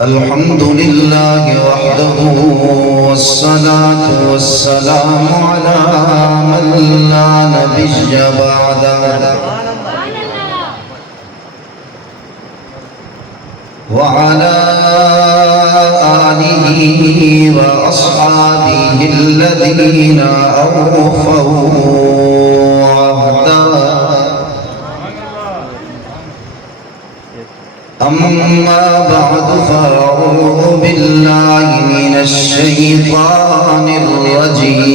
الحمد لله وحده والصلاة والسلام على من لا نبي بعده وعلى آله وأصحابه الذين أوفوا عهدا أما بعد فأعوذ بالله من الشيطان الرجيم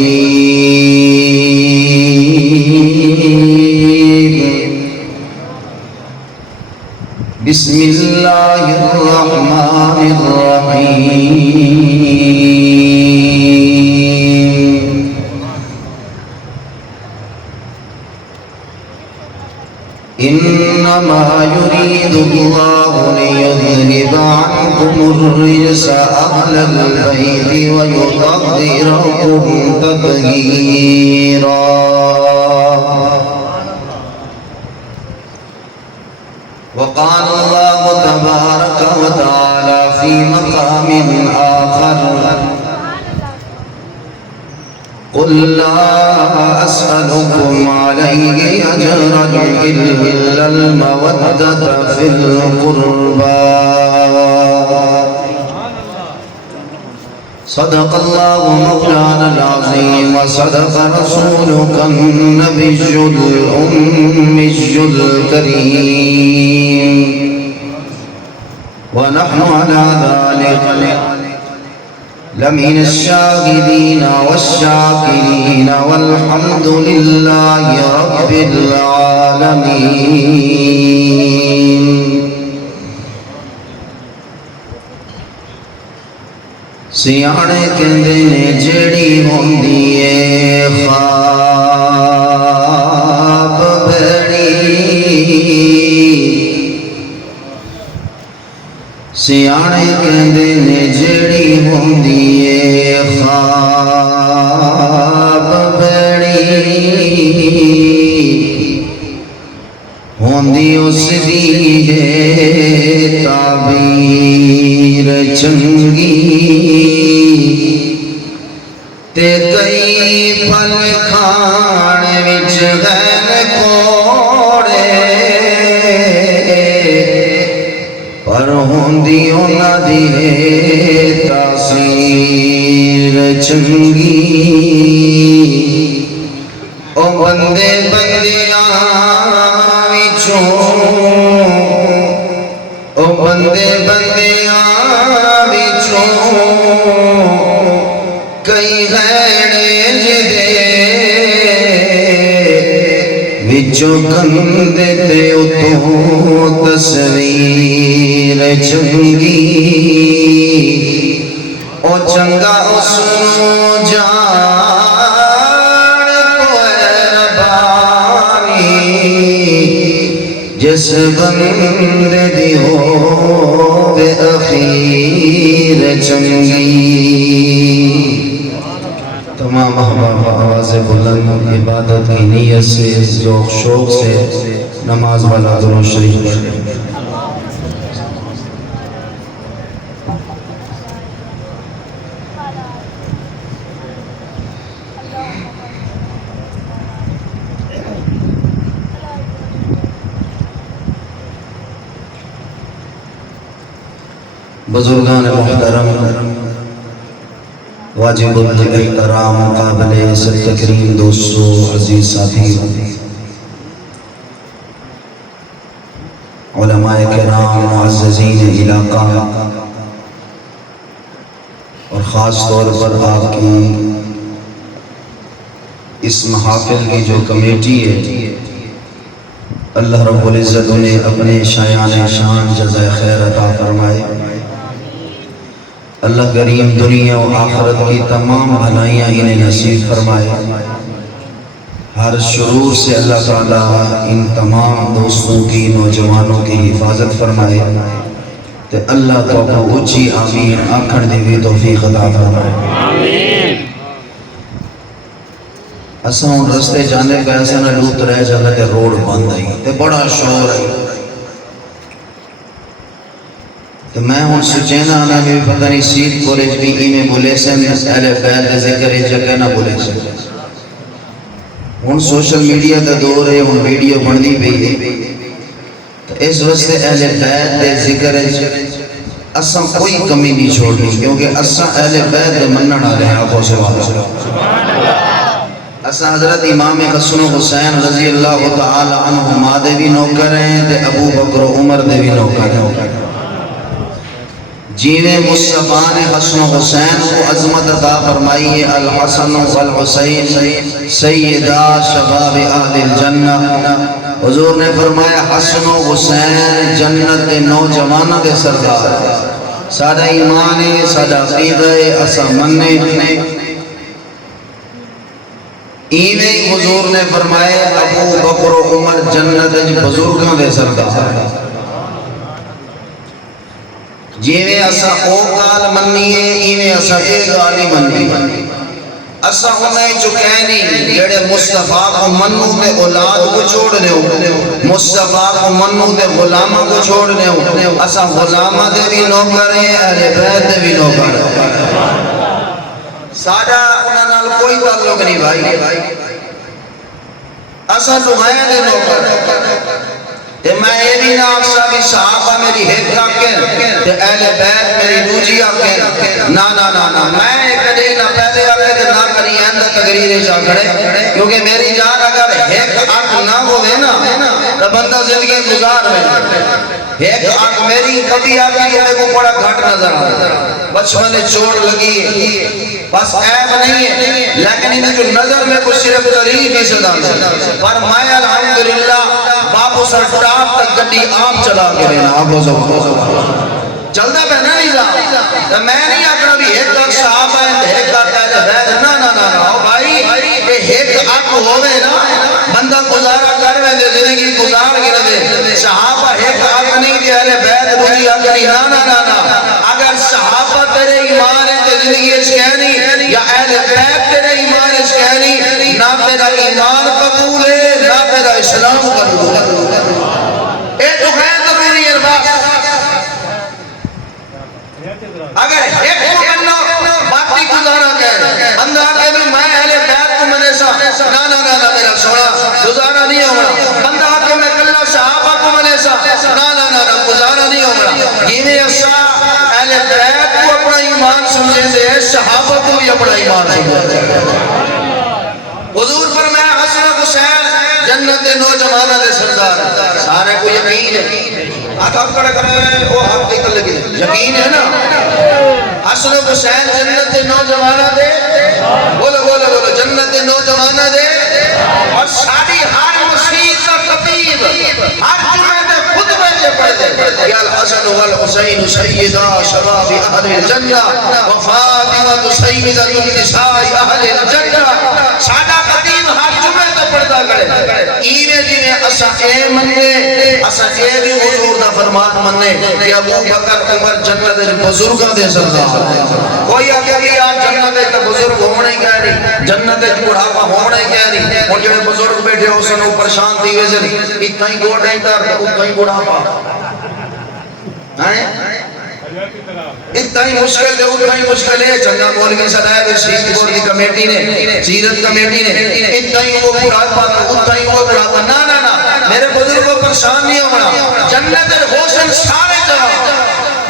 بسم الله الرحمن الرحيم إنما يريد الله ليذهب عنكم الرجس أهل البيت ويطهركم تطهيرا وقال الله تبارك وتعالى في مقام آخر قل لا أسألكم عليه أجرا إلا المودة في القربى صدق الله مولانا العظيم وصدق رسولك النبي الأمي الكريم ونحن على ذلك لمن الشاهدين والشاكرين والحمد لله رب العالمين سیانے کہندے نے جڑی ہوندی ہے خواب بھڑی سیانے کہندے نے جڑی ہوندی ہے خواب بھڑی ہوندی اس دی ہے تعبیر چنگی تے کئی پل کھان وچ غیر کوڑے پر ہوندی انہاں دی تاثیر چنگی او بندے بندیاں وچوں او بندے بندیاں وچوں کئی غیڑے جدے وچوں کندے تے اتوں تصویر چنگی او چنگا اس نو جان کوئے ربانی جس بندے دی ہو بے اخیر چنگی تمام احباب آواز بلند عبادت کی نیت سے ذوق شوق سے نماز والا درود شریف پڑھیں بزرگان محترم واجب الاحترام قابل عزت تکریم دوستو عزیز ساتھی علماء کرام معززین علاقہ اور خاص طور پر آپ کی اس محافل کی جو کمیٹی ہے اللہ رب العزت نے اپنے شایان شان جزائے خیر عطا فرمائے اللہ کریم دنیا و آخرت کی تمام بھلائیاں انہیں نصیب فرمائے ہر شرور سے اللہ تعالیٰ ان تمام دوستوں کی نوجوانوں کی حفاظت فرمائے تو اللہ تو اپنا اچھی آمین آکھن دیوی توفیق عطا فرمائے اساں ہوں رستے جانے پہ ایسا نہ لوت رہ جانا کہ روڈ بند آئی تے بڑا شور ہے. تو میں ہوں سچینا آنا بھی پتہ نہیں سید کالج بھی میں بولے سن اہل بیت دے ذکر جگہ نہ بولے سن. ہوں سوشل میڈیا کا دور ہے، ہوں ویڈیو بنتی پئی ہے. تو اس واسطے اہل بیت دے ذکر اساں کوئی کمی نہیں چھوڑنی، کیونکہ اساں اہل بیت دے منن والے ہیں. آپ سبحان اللہ. اساں حضرت امام حسن و حسین رضی اللہ تعالی عنہما دے بھی نوکر ہیں تے ابو بکر و عمر دے بھی نوکر ہیں. جیویں مصطفیٰ نے حسن و حسین کو عظمت عطا فرمائی ہے، الحسن والحسین سیدہ شباب اہل الجنہ. حضور نے فرمایا حسن و حسین جنت دے نوجوانوں دے سردار. سادہ ایمان ہے، سادہ عقیدہ ہے، اسا مننے. ایویں حضور نے فرمایا ابو بکر و عمر جنت دے بزرگوں دے سردار. جیویں اسا او گال مننی ہے، ایویں اسا اے گال ہی مننی. اسا انہیں جو کہنی جڑے مصطفیٰ کو منو تے اولاد کو چھوڑ دیو، مصطفیٰ کو منو تے غلامہ کو چھوڑ دیو. اسا غلامہ دے بھی نوکر ہیں، اہل بیت دے بھی نوکر ہیں. سادہ انہاں نال کوئی تعلق نہیں بھائی. اسا تو غیر دے نوکر. تے میں یہ بھی نہ آکسا بھی صحابہ میری ایک آکیں تے اہل بیت میری دوجی آکیں. نا نا نا نا میں ایک دے نہ پہلے آکے تے نہ کری اندہ تقریر جا کھڑے، کیونکہ میری جان اگر ایک آنکھ نہ ہوئے نا تو بندہ زندگی گزار میں. ایک آنکھ میری کبھی آگے میرے کو بڑا گھٹ نظر آتا، بچپن میں چوٹ لگی ہے، بس عیب نہیں ہے، لیکن انہیں جو نظر میں کو صرف تعریف ہی صدا ہے. پر میں الحمدللہ بابو سر ٹاپ تک گڈی آپ چلا کے رہنا. آپ ہو چلتا پہنا نہیں جا. میں نہیں آکڑا بھی ایک آنکھ صحابہ ہے، ایک آنکھ ہے بیت. نا نا نا نا بھائی، ایک آنکھ ہوئے نا بندہ گزارا کر میں دے زندگی گزار گرہ دے. صحابہ ایک آنکھ نہیں دے اہل بیت دوجی آنکھ نہیں. نا نا نا نا اگر صحابہ تیرے ایمان ہے تے زندگی اس کہنی، یا اہل بیت تیرے ایمان اس کہنی، نہ تیرا ایمان قبول ہے نہ تیرا اسلام قبول ہے. اے تو غیر ضروری ہے بات. اگر ایک کو بننا باقی گزارا کہہ بندہ آگے بھی میں اہل بیت کو منے سا نا نا نا نا میرا سونا گزارا نہیں ہوگا. بندہ آگے میں کلہ صحابہ کو منے سا نا نا نا نا گزارا نہیں ہوگا. یہ اسا اہل بیت کو اپنا ایمان سمجھے دے، صحابہ کو بھی اپنا ایمان سمجھے دے. حضور فرمایا حسن حسین جنت نوجوانہ دے سردار. سارے کو یقین ہے، آقا کھڑا کر رہے ہیں وہ آپ دیکھ لگے یقین ہے نا. حسن حسین جنت نوجوانہ دے، بولو بولو بولو جنت نوجوانہ دے. اور ساری ہر مسیح کا خطیب ہر جمعہ دے خطبے سے پڑھ دے یا الحسن والحسین سیدہ شباب اہل الجنہ وفاطمہ سیدہ النساء اہل الجنہ. سادہ خطیب ہر جمعہ تے پڑھدا کرے. ایویں جویں اسا اے مننے، اسا اے بھی حضور دا فرمان مننے کہ ابو بکر عمر جنت دے بزرگاں دے سردار. کوئی آگے بھی آپ جنت دے بزرگ ہونے ہی کہہ رہی، جنت دے بڑھاپا ہونے ہی کہہ رہی. اور جو بزرگ بیٹھے ہو سنو پریشان تھی ویسے اتنا ہی گوڑ نہیں تر اتنا ہی بڑھاپا، اتنا ہی مشکل ہے اتنا ہی مشکل ہے. چنگا مولوی صدایب شہید بورڈ کی کمیٹی نے، سیرت کمیٹی نے اتنا ہی وہ بڑھاپا اتنا ہی وہ بڑھاپا. نا نا نا میرے بزرگوں پریشان نہیں ہونا. جنت الحسن سارے جوان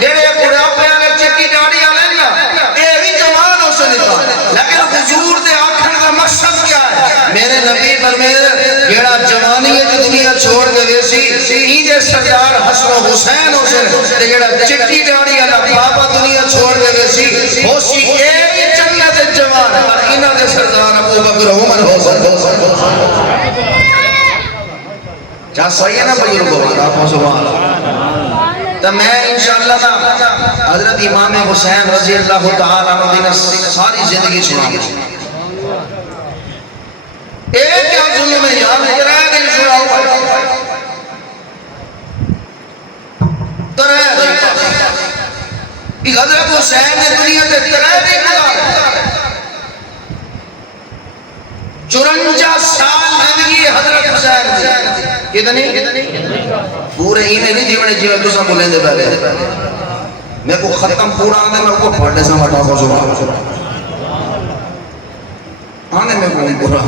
جڑے بڑھاپے والے چکی داڑھی والے نا اے بھی جوان ہو سکتا، لیکن حضور دے آکھن کا مقصد کیا ہے؟ میرے نبی فرمائے جڑا جوانی ہے دنیا چھوڑ کے ویسی ایدے سردار حسن و حسین ہو سن تے جڑا چٹی داڑھی والا بابا دنیا چھوڑ کے ویسی ہوسی اے بھی جنت جوان اور انہاں دے سردار ابو بکر عمر ہو سن. کیا صحیح ہے نا بزرگوں؟ آپ کو سبحان اللہ. تو میں انشاءاللہ حضرت امام حسین رضی اللہ تعالیٰ عنہ نے ساری زندگی سنا گی. ایک کیا ظلم ہے یار ترائے دن سنا ہوا ترائے دن کہ حضرت حسین نے دنیا سے ترائے دن 54 سال زندگی حضرت حسین کی کتنی پورے ایمیں نہیں دیونے جیوے دوسرا بولیں دے پہلے میں کو ختم پورا آنے میں کو پڑھنے سے مٹا کو سبحان آنے میں کو پورا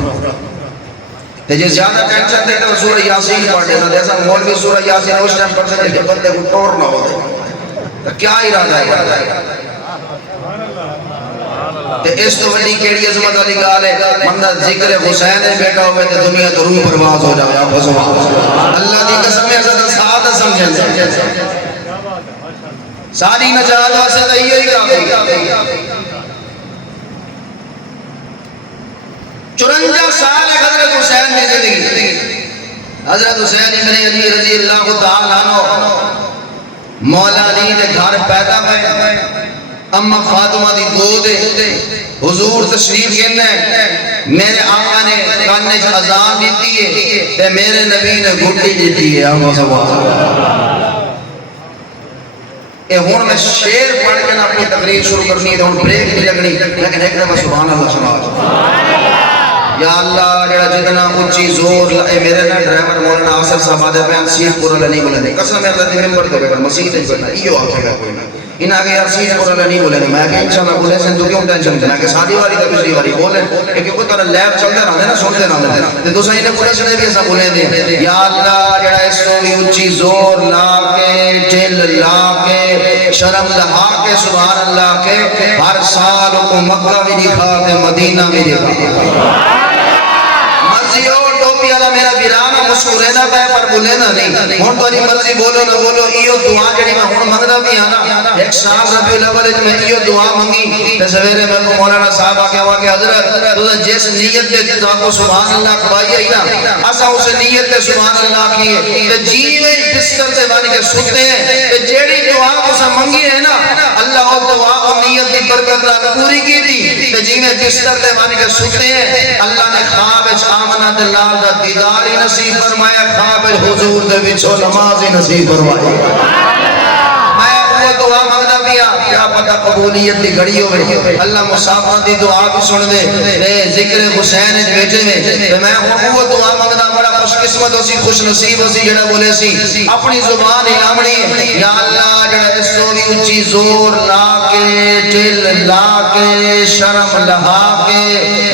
تجھے زیادہ ٹینشن دیتا ہے سورہ یاسین پڑھ دیتا جیسا مولوی سورہ یاسین اس ٹائم پڑھتے ہیں کہ بندے کو ٹور نہ ہوتے تو کیا ارادہ ہے تے اس تو بڑی کیڑی عظمت والی گال ہے بندہ ذکر حسین میں بیٹھا ہوئے تے دنیا تو روح پرواز ہو جائے آپ سبحان اللہ دی قسم ہے حضرت سعادت سمجھیں ساری نجات واسطے تو یہی کافی 54 سال ہے حضرت حسین کی زندگی حضرت حسین ابن علی رضی اللہ تعالیٰ عنہ مولا علی کے گھر پیدا ہوئے اما فاطمہ دی گود حضور تشریف کہنا ہے میرے آقا نے کانے سے اذان دیتی ہے تے میرے نبی نے گھٹی دیتی ہے اما سبحان اے ہون میں شیر پڑھ کے نا اپنی تقریر شروع کرنی ہے ہون بریک نہیں لگنی لیکن ایک دفعہ سبحان اللہ سبحان یا اللہ جڑا جتنا اونچی زور اے میرے نا ڈرائیور مولانا آصف صاحب آدھے پہ سیٹ پورا نہیں بولے قسم ہے اللہ دی ممبر تو بیٹھا مسیح نہیں بیٹھا ایو آکھے گا کوئی ان آگے یار سیٹ پورا نہیں بولے میں کہ انشاءاللہ بولے سن تو کیوں ٹینشن کرنا کہ ساری واری تا پچھلی واری بولے کہ کوئی طرح لیب چلتے رہتے نا سنتے رہتے تے دوسرا انہیں پورے سنے بھی ایسا بولے دیں یا اللہ جڑا اس کو بھی اونچی زور لا کے ٹھل لا کے شرم لہا کے سبحان اللہ کے ہر سال کو مکہ بھی دکھا کے مدینہ بھی دکھا مرضیو ٹوپی والا میرا ویرانا مشکور ہے نا پر بولے نا نہیں ہن تو مرضی بولو نہ بولو ایو دعا جڑی میں ہن منگدا بھی ہاں نا ایک شام ربیع الاول وچ میں ایو دعا منگی تے سویرے میں کو مولانا صاحب آ کے ہوا کہ حضرت تو جس نیت تے تا کو سبحان اللہ کھوائی ہے نا اسا اس نیت تے سبحان اللہ کی تے جیویں بستر تے بن کے سوتے ہیں تے جیڑی دعا کو منگی ہے نا اللہ او دعا او نیت دی برکت نال پوری کی دی تے جیویں بستر تے بن کے سوتے ہیں اللہ نے خواب وچ آمنہ دے لال دا دیدار ہی نصیب فرمایا خواب حضور دے وچوں نماز ہی نصیب فرمائی میں وہ دعا منگدا پیا کیا پتہ قبولیت دی گھڑی ہوے اللہ مسافر دی دعا بھی سن دے تے ذکر حسین وچ بیٹھے میں تے میں وہ دعا منگدا بڑا خوش قسمت ہوسی خوش نصیب ہوسی جڑا بولے سی اپنی زبان ہلامنی یا اللہ جڑا اس تو بھی اونچی زور لا کے دل لا کے شرم لہا کے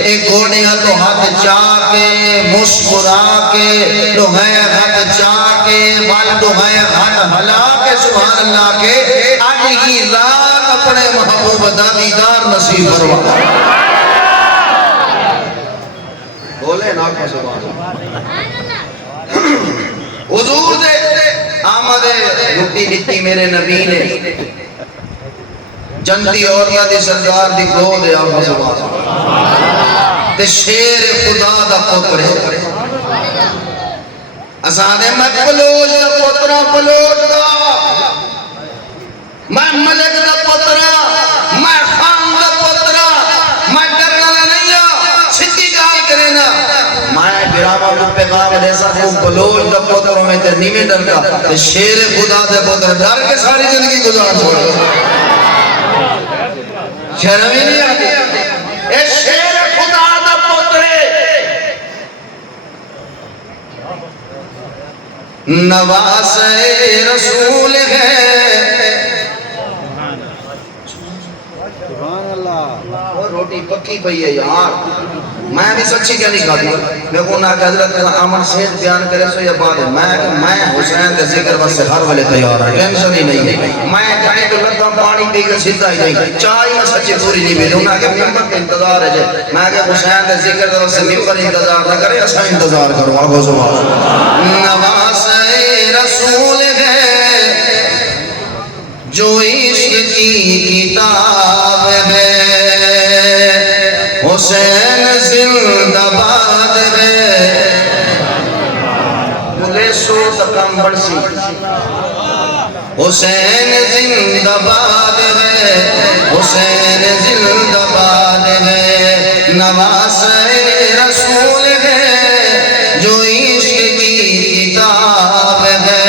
ایک گھوڑیاں تو ہاتھ چا کے مسکرا کے لوہے ہاتھ چا کے وال لوہے ہاتھ ہلا کے سبحان اللہ کے آج کی رات اپنے محبوب دا دیدار نصیب فرما بولے نا کو سبحان حضور دے آمد لٹی لٹی میرے نبی نے جنتی عورتاں دی سرکار دی گود ہے آپ سبحان تے شیر خدا دا پتر ہے اسانے میں پلوچ دا پترا پلوچ دا میں ملک دا پترا میں خان دا پترا میں ڈرنا نہیں ہوں سچی گال کرے نا میں براما کو پیغام ایسا ہوں پلوچ دا پتر میں تے نیویں ڈرتا تے شیر خدا دے پتر ڈر کے ساری زندگی گزار چھوڑا شرم ہی نہیں آتی اے شیر خدا دا پترے نواز رسول ہے روٹی پکی پئی ہے یار میں بھی سچی کیا نہیں کھاتی میں کو نہ کہ حضرت امن صحت بیان کرے سو یا بعد میں حسین کے ذکر واسطے ہر ویلے تیار ہوں ٹینشن ہی نہیں ہے میں کھانے تو لگا پانی پی کے سیدھا ہی نہیں چائے میں سچی پوری نہیں ملوں نہ کہ ممبر کا انتظار ہے میں کہ حسین کے ذکر واسطے ممبر انتظار نہ کرے اسا انتظار کرو آگو سبحان نواز رسول ہے جو عشق کی کتاب ہے حسین زندہ باد ہے بولے سو تکم بڑسی حسین زندہ باد ہے حسین زندہ باد ہے نواز رسول ہے جو عشق کی کتاب ہے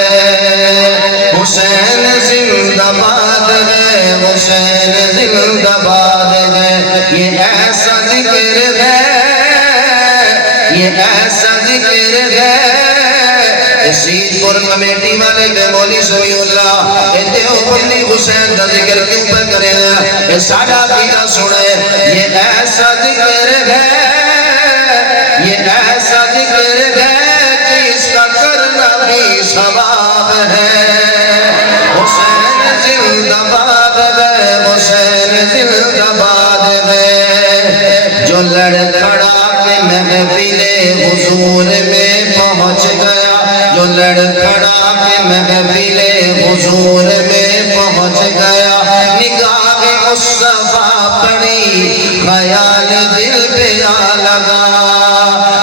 حسین زندہ باد ہے حسین زندہ باد ہے یہ ایسا ذکر ہے یہ ایسا ذکر ہے سید پور کمیٹی والے بے مولی سمیع اللہ دیوبندی حسین کا ذکر کیوں پر کرے گا ساڑھا پیدا سنے یہ ایسا ذکر ہے یہ ایسا ذکر ہے جس کا کرنا بھی ثواب ہے حسین زندہ باد ہے حسین زندہ باد ہے جو لڑکھڑا کے محفل حضور میں پہنچ گیا جو لڑکھڑا کے محفل حضور میں پہنچ گیا نگاہ مصطفیٰ پڑی خیال دل پہ آ لگا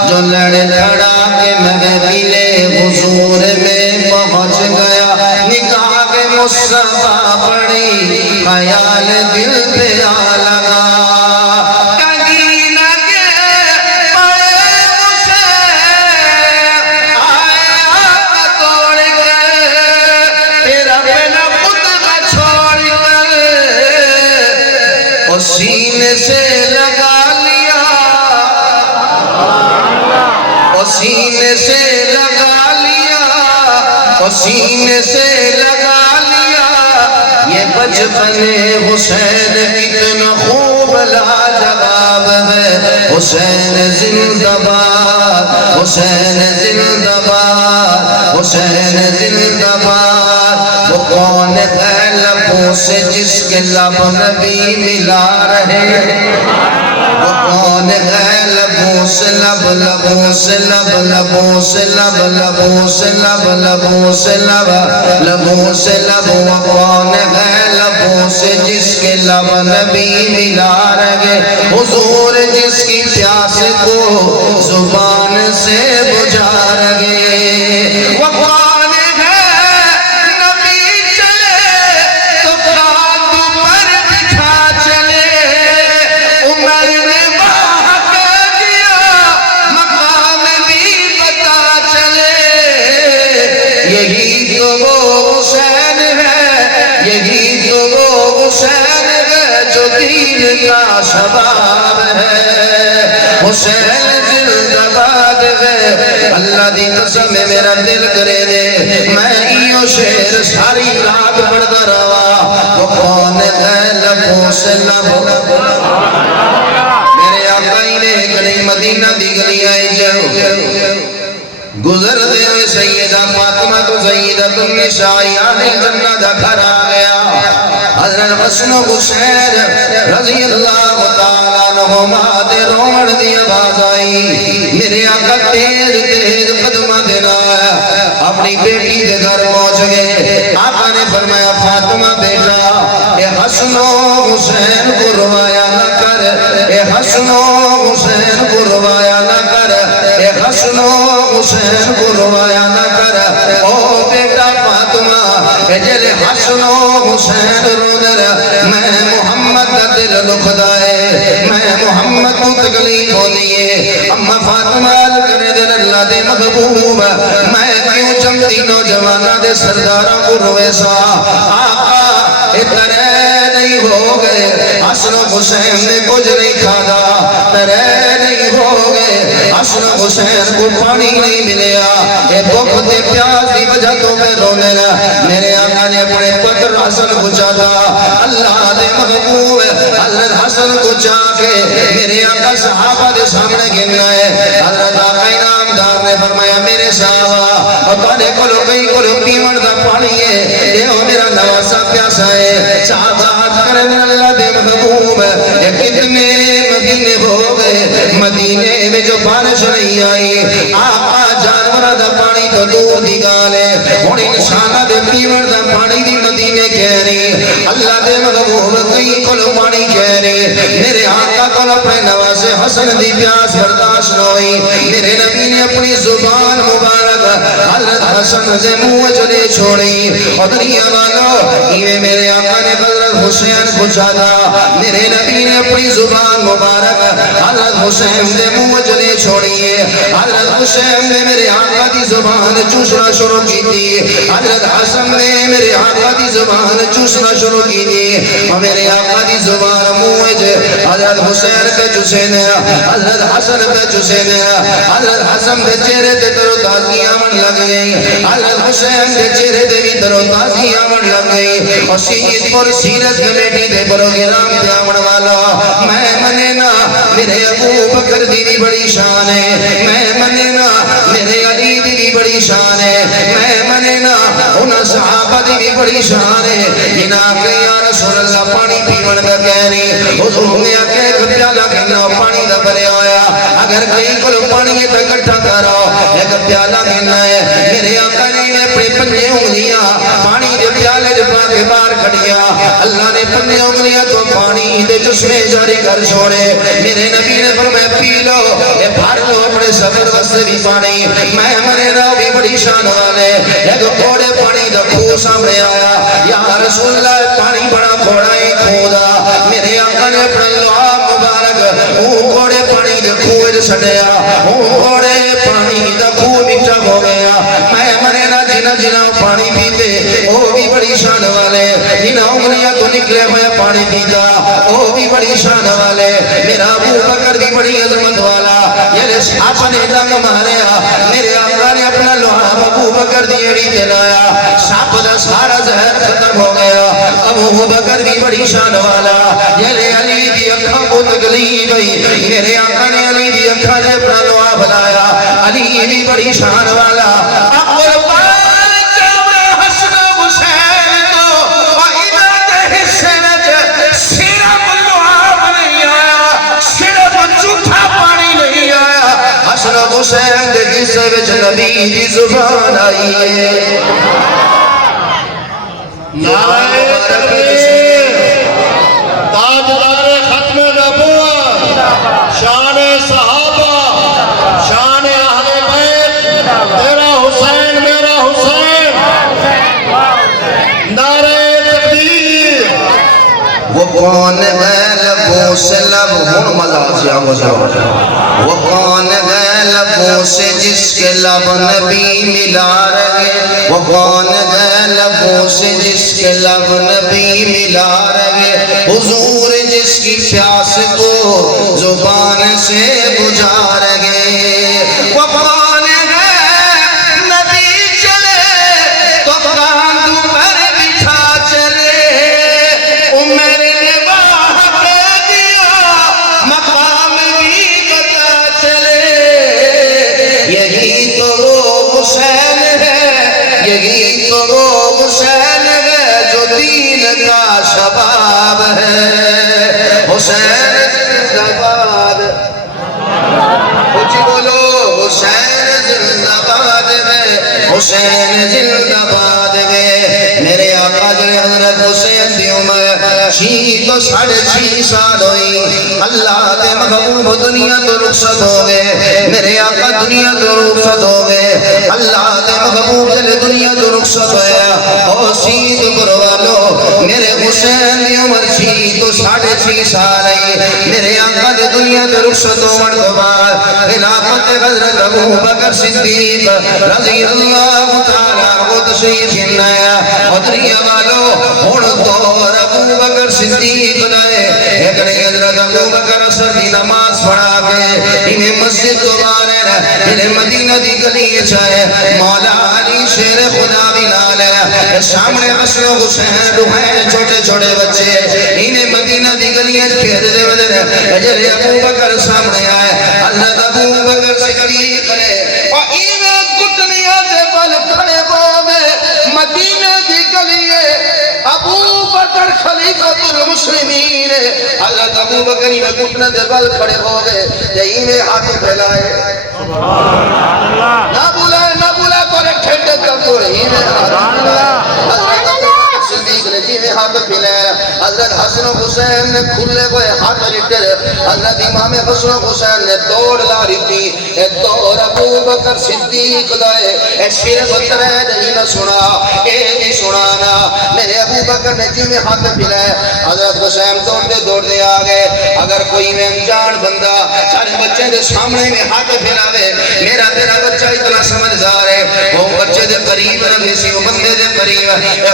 جو لڑکھڑا کے محفل حضور میں پہنچ گیا نگاہ مصطفیٰ پڑی خیال دل پہ آ لگا سینے سے لگا لیا سینے سے لگا لیا سینے سے لگا لیا یہ بچپن حسین کتنا خوب لاجواب ہے حسین زندہ باد حسین زندہ باد حسین زندہ باد وہ کون ہے لبوں سے جس کے لب نبی ملا رہے وہ کون ہے لبوں سے لب لبوں سے لب لبوں سے لب لبوں سے لب لبوں سے لب لبوں سے لب وہ کون ہے لبوں سے جس کے لب نبی ملا رہے حضور جس کی پیاس کو زبان سے بجھا رہے وہ کون کا شباب ہے حسین زندہ باد ہے اللہ دی قسم میرا دل کرے دے میں ایو شعر ساری رات پڑھتا رہا وہ کون ہے لبوں سے لب میرے آقائی نے گلی مدینہ دی گلی آئی جو گزر دے ہوئے سیدہ فاطمہ تو سیدہ النساء آنے جنہ دا گھر آ گیا حضرت حسن و حسین رضی اللہ تعالیٰ عنہما دے رومن دی آواز آئی میرے آقا تیز تیز قدمہ دینا اپنی بیٹی دے گھر پہنچ گئے آقا نے فرمایا فاطمہ بیٹا اے حسن و حسین کو روایا نہ کر اے حسن و حسین کو روایا نہ کر اے حسن و حسین کو روایا نہ کر او بیٹا فاطمہ اے جلے حسن و حسین رو در میں محمد کا دل لکھدائے میں محمد کو تکلیف ہولیے اما فاطمہ کرے دل اللہ دے محبوب میں کیوں چمتی نوجوانہ دے سرداروں کو روے سا آقا اترے نہیں ہو گئے حسن و حسین نے کچھ نہیں کھادا ترے نہیں ہو گئے حسن و حسین کو پانی نہیں ملیا اے بھوک تے پیاس دی وجہ تو میں رونے لیا میرے آقا نے اپنے پتر حسن کو چاہتا اللہ دے محبوب حضرت حسن کو چاہ کے میرے آقا صحابہ دے سامنے گننا ہے حضرت آقا انعامدار نے فرمایا میرے صحابہ اور پانے کلو کئی کلو پیمن دا پانی ہے اے ہو میرا نواسا پیاسا ہے صحابہ حد کرنے اللہ دے محبوب اے کتنے مدینے ہو گئے مدینے میں جو بارش نہیں آئی آقا جانورہ دا پانی تو دور دی گالے اور انسانہ دے پیمن دا پانی دی مدینے کہہ رہی اللہ دے محبوب کئی کلو پانی کہہ رہی میرے آقا کل اپنے نواسے حسن دی پیاس برداشت ہوئی میرے نبی نے اپنی زبان مبارک حضرت حسن سے منہ چلے چھوڑی اور دنیا والو یہ میرے آقا نے حضرت حسین کو چاہتا میرے نبی نے اپنی زبان مبارک حضرت حسین سے منہ چلے چھوڑیے حضرت حسین نے میرے آقا دی زبان چوسنا شروع کی تھی حضرت حسن نے میرے آقا دی زبان چوسنا شروع کی تھی اور میرے آقا دی زبان موج حضرت حسین پہ چوسے نیا حضرت حسن پہ چوسے نیا حضرت حسن پہ چہرے تے ترو تازیاں من لگ گئی حضرت حسین کے چہرے تے بھی ترو تازیاں من لگ گئی اور شہید پر سیرت کمیٹی دے پروگرام تے آمن والا میں منے نا میرے ابو بکر دی بھی بڑی شان ہے میں منے نا میرے علی دی بھی بڑی شان ہے میں منے نا انہاں صحابہ دی بھی بڑی شان ہے جنہاں کہ یا رسول اللہ پانی پیون دا کہنی حضور نے آکے پیالہ گھننا پانی دا بھرے آیا اگر کہیں کو پانی تا کٹھا کرو ایک پیالہ گھننا ہے میرے آقا نے اپنے پنجے انگلیاں پانی دے پیالے جبا کے بار کھڑیا اللہ نے پنجے انگلیاں تو پانی دے چشمے جاری کر چھوڑے میرے نبی نے فرمایا پی لو اے بھر لو اپنے سفر واسطے بھی پانی میں مرے نہ بھی بڑی شان والے ایک کوڑے پانی دا کھو سامنے آیا یا رسول اللہ پانی بڑا کھوڑا ہی کھودا میرے آقا نے اپنا لعاب مبارک کوڑے پانی دے کھوڑ سڑیا کوڑے پانی دا کھو مٹا ہو گیا میں مرے نہ جنہ پانی پیتے وہ بھی بڑی شان والے جنہ انگلیاں تو نکلے ہوئے پانی پیتا وہ بھی بڑی شان والے میرا ابو بکر بھی بڑی عظمت والا یہ ساپ نے ڈنگ ماریا میرے آقا نے اپنا لعاب ابو بکر دی ایڑی جلایا ساپ دا سارا زہر ختم ہو گیا ابو بکر بھی بڑی شان والا یہ علی دی اکھاں کو تکلیف گئی میرے آقا نے علی دی اکھاں نے اپنا لعاب لایا علی بھی بڑی شان والا حسین دے قصے وچ نبی دی زبان آئی ہے نعرہ تکبیر تاجدار ختم نبوت شان صحابہ شان اہل بیت تیرا حسین میرا حسین نعرہ تکبیر وہ کون ہے لبوں سے لب ہن مزہ سے آواز وہ کون ہے لبوں سے جس کے لب نبی ملا رہے وہ کون ہے لبوں سے جس کے لب نبی ملا رہے حضور جس کی پیاس کو زبان سے بجھا رہے وہ کون ہے نبی چلے تو کاندھ پر بٹھا چلے میرے یہی تو وہ حسین ہے جو دین کا شباب ہے حسین زندہ باد اچھی بولو حسین زندہ باد ہے حسین زندہ باد ہے میرے آقا جڑے حضرت حسین دی عمر 6 تو 6.5 سال ہوئی اللہ دے محبوب دنیا تو رخصت ہو گئے میرے آقا دنیا تو رخصت ہو گئے اللہ دے محبوب جلے دنیا تو رخصت ہویا او سید گروالو میرے حسین دی عمر 6 تو 6.5 سال ہے میرے آقا دے دنیا تو رخصت ہونے کے بعد خلافت حضرت ابو بکر صدیق رضی اللہ تعالیٰ عنہ تشریف لایا اور دنیا والو ہن دور ابو بکر صدیق نے ایک نے حضرت ابو بکر اثر دی نماز پڑھا کے انہیں مسجد تو باہر انہیں مدینہ دی گلی چاہے مولا علی شیر خدا بھی لال ہے سامنے حسن و حسین روحین چھوٹے چھوٹے بچے انہیں مدینہ دی گلی پھیر دے ودر اجر ابو بکر سامنے آئے حضرت ابو بکر صدیق نے اور انہیں گھٹنیاں دے بل کھڑے ہوئے مدینہ دی گلی ابو بکر خلیفۃ المسلمین حضرت ابو بکر نے گھٹنے دے بل کھڑے ہو گئے یہی میں ہاتھ پھیلائے نہ بولا کرے ٹھنڈے کر تو رہی میں ہاتھ پھیلائے حضرت ابو بکر صدیق نے جی میں ہاتھ پھیلایا حضرت حسن و حسین نے کھلے ہوئے ہاتھ لٹے حضرت امام حسن و حسین نے دوڑ لا رہی تھی اے دور ابو بکر صدیق دائے اے شیر بطرے نہیں نہ سنا اے بھی سنانا میرے ابو بکر نے جی میں ہاتھ پھلائے حضرت حسین دوڑ دے آگئے اگر کوئی میں انجان بندہ سارے بچے دے سامنے میں ہاتھ پھلاوے میرا تیرا بچہ اتنا سمجھدار ہے وہ بچے دے قریب نہ بیسی وہ بندے دے قریب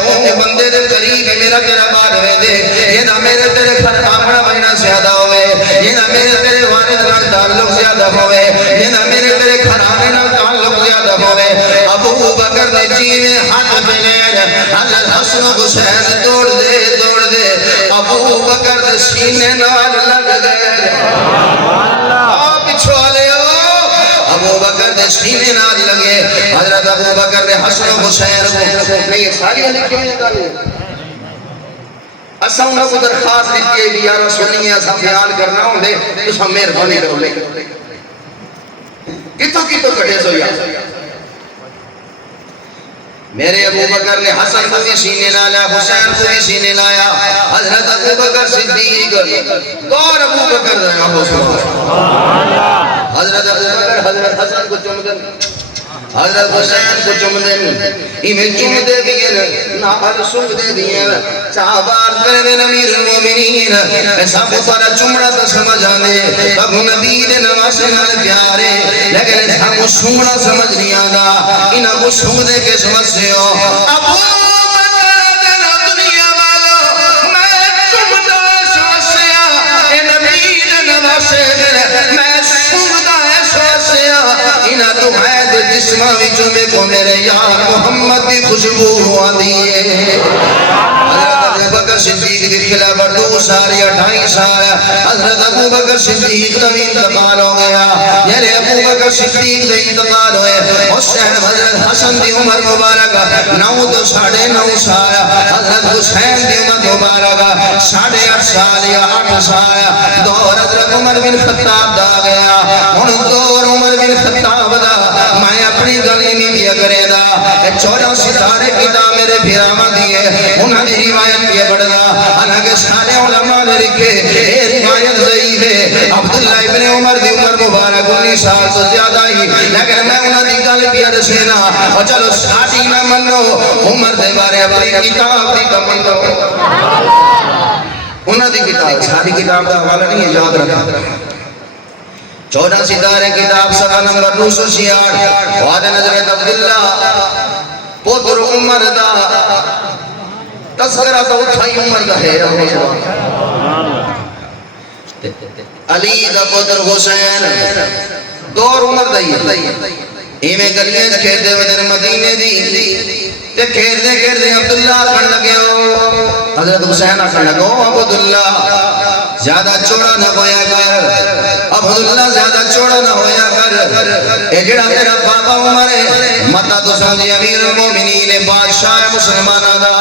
وہ بندے دے قریب میرا تیرا بار ہوئے دے یہ نہ میرے تیرے گھر آمنا مہینہ زیادہ ہوئے یہ نہ میرے تیرے والد نال تعلق زیادہ ہوئے یہ نہ میرے تیرے گھرانے نال تعلق زیادہ ہوئے ابو بکر نے جی میں ہاتھ پھیلے حضرت حسن و حسین دوڑ دے ابو بکر دے سینے نال لگ گئے پچھو والے ابو بکر دے سینے نال لگے حضرت ابو بکر نے حسن و حسین کو نہیں ساری لکھی ہوئی گل اساں انہاں کو درخواست دیتی ہے کہ یا رسول اللہ اساں بیان کرنا ہوندے تساں مہربانی کرو لے کتوں کھڑے سو یا میرے ابو بکر نے حسن کو بھی سینے لایا حسین کو بھی سینے لایا حضرت ابو بکر صدیق اور ابو بکر حضرت ابو بکر حضرت حسن کو چمدن حضرت حسین کو چمدن انہیں چمدے دیئے ناہل سنگ دے دیئے چاہبار کردے امیر المومنین ایسا بطارہ چمڑا تا سمجھ آنے تب نبی دے نواسے نال پیارے لیکن ایسا کو سنگڑا سمجھ نہیں آنا انہاں کو سنگ دے کے سمجھ سے ہو ابو بکر دینا دنیا والا میں چمڑا سمجھ سے اے نبی دے نواسے میں سنگڑا سمجھ سے انہاں تو ہے جسمہ وچوں میں کو میرے یار محمد کی خوشبو آدھی ہے حضرت ابو بکر صدیق کی خلافت 2 سال یا 2.5 سال حضرت ابو بکر صدیق کا انتقال ہو گیا میرے ابو بکر صدیق کا انتقال ہوئے حسین حضرت حسن دی عمر مبارکہ 9 تو 9.5 سال حضرت حسین دی عمر مبارکہ 8.5 سال یا 8 سال دور حضرت عمر بن خطاب دا گیا ان دور عمر بن خطاب دا میں اپنی گلی میں دیا کرے دا 14 ستارے کتاب میرے بھیراما دیئے انہاں دی روایت کیا بڑھنا حالانکہ سارے علماء نے لکھے یہ روایت ضعیف ہے عبداللہ ابن عمر دی عمر مبارک 19 سال سے زیادہ ہی لیکن میں انہاں دی گل کیا رسینا اور چلو ساٹھی نہ منو عمر دے بارے اپنی کتاب دی کمنو انہاں دی کتاب ساری کتاب کا حوالہ نہیں ہے یاد رکھا 14 ستارے کتاب صفحہ نمبر 266 وعد نظرت عبداللہ پتر عمر دا تذکرہ تو اٹھائی عمر دا ہے علی دا پتر حسین دور عمر دا ہی ایمیں گلیاں کھیردے ودر مدینے دی تے کھیردے عبداللہ کھڑ لگے ہو حضرت حسین کھڑ لگے ہو عبداللہ زیادہ چوڑا نہ ہویا کر عبداللہ زیادہ چوڑا نہ ہویا کر اے جڑا تیرا بابا عمر ہے مطا تو سمجھے امیر المومنین بادشاہ مسلمانہ دا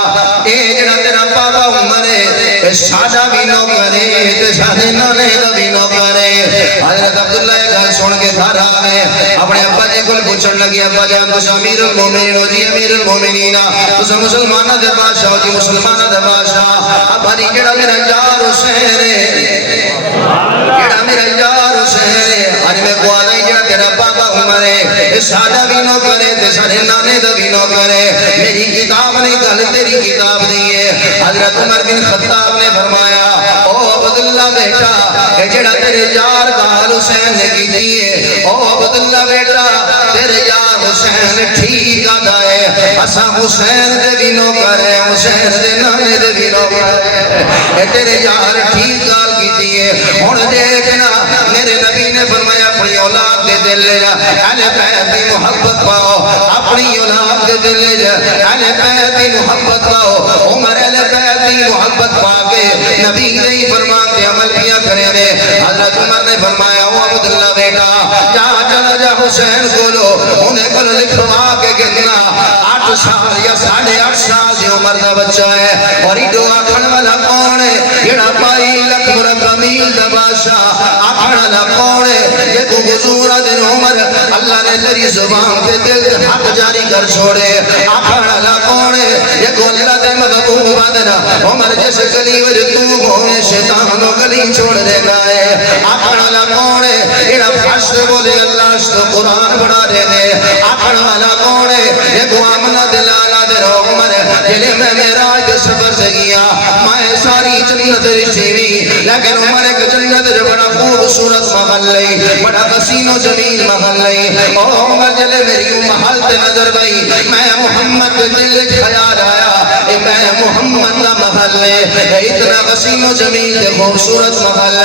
اے جڑا تیرا بابا عمر ہے اے سادہ بھی نو کرے تے سادے نانے دا بھی نو کرے حضرت عبداللہ ایک گھر سن کے گھر آگئے اپنے ابا جی کو پوچھن لگی ابا جان تو امیر المومنین ہو جی امیر المومنین تو مسلمانہ دے بادشاہ ہو جی مسلمانہ دے بادشاہ ابا جی جڑا میرا یار حسین ہے جڑا میرا یار حسین ہے آج میں کو آدھائی جڑا تیرا بابا عمر ہے سادہ بھی نو کرے تے سارے نانے دا بھی نو کرے میری کتاب نہیں گل تیری کتاب نہیں ہے حضرت عمر بن خطاب نے فرمایا او عبداللہ بیٹا کہ جڑا تیرے یار گال حسین نے کی دیئے او عبداللہ بیٹا تیرے یار حسین ٹھیک آدھا ہے اسا حسین دے بھی نو کرے حسین دے نانے دے بھی نو کرے تیرے یار ٹھیک گال کی دیئے ہون دیکھنا میرے نبی نے فرمایا اپنی اولاد دے دل لے جا اہل بیت دی محبت پاؤ اپنی اولاد دے دل لے جا اہل بیت دی محبت پاؤ عمر اہل بیت دی محبت پا کے نبی نے فرمان دے عمل کیا کرے دے حضرت عمر نے فرمایا او عبداللہ بیٹا جا چلا جا حسین کولو انہیں کل لکھوا کے گھنا 8 سال یا 8.5 سال دی عمر دا بچہ ہے اور ایڈو آکھن والا کون ہے جڑا پائی لکھور کمیل دا بادشاہ آکھن والا کون ہے یہ کو حضور دن عمر اللہ نے نے تیری زبان پہ دل دے حق جاری کر چھوڑے آخر اللہ کون ہے یہ کو اللہ دے محبوب بادنا عمر جیسے گلی وجہ تو ہوئے شیطان و گلی چھوڑ دینا ہے آخر اللہ کون ہے ایڑا فرش بولے اللہ شتو قرآن بڑھا دے دے آخر اللہ کون ہے یہ کو آمنہ دلالا دے رو عمر جلے میں میرا آج سفر سے گیا میں ساری جنت رشتی بھی لیکن عمر ایک جنت جو بڑا خوبصورت محل لئی بڑا حسین و جمیل محل لئی او عمر جلے میری محل تے نظر بئی میں محمد دل خیال آیا میں محمد دا محل ہے اتنا حسین و جمیل تے خوبصورت محل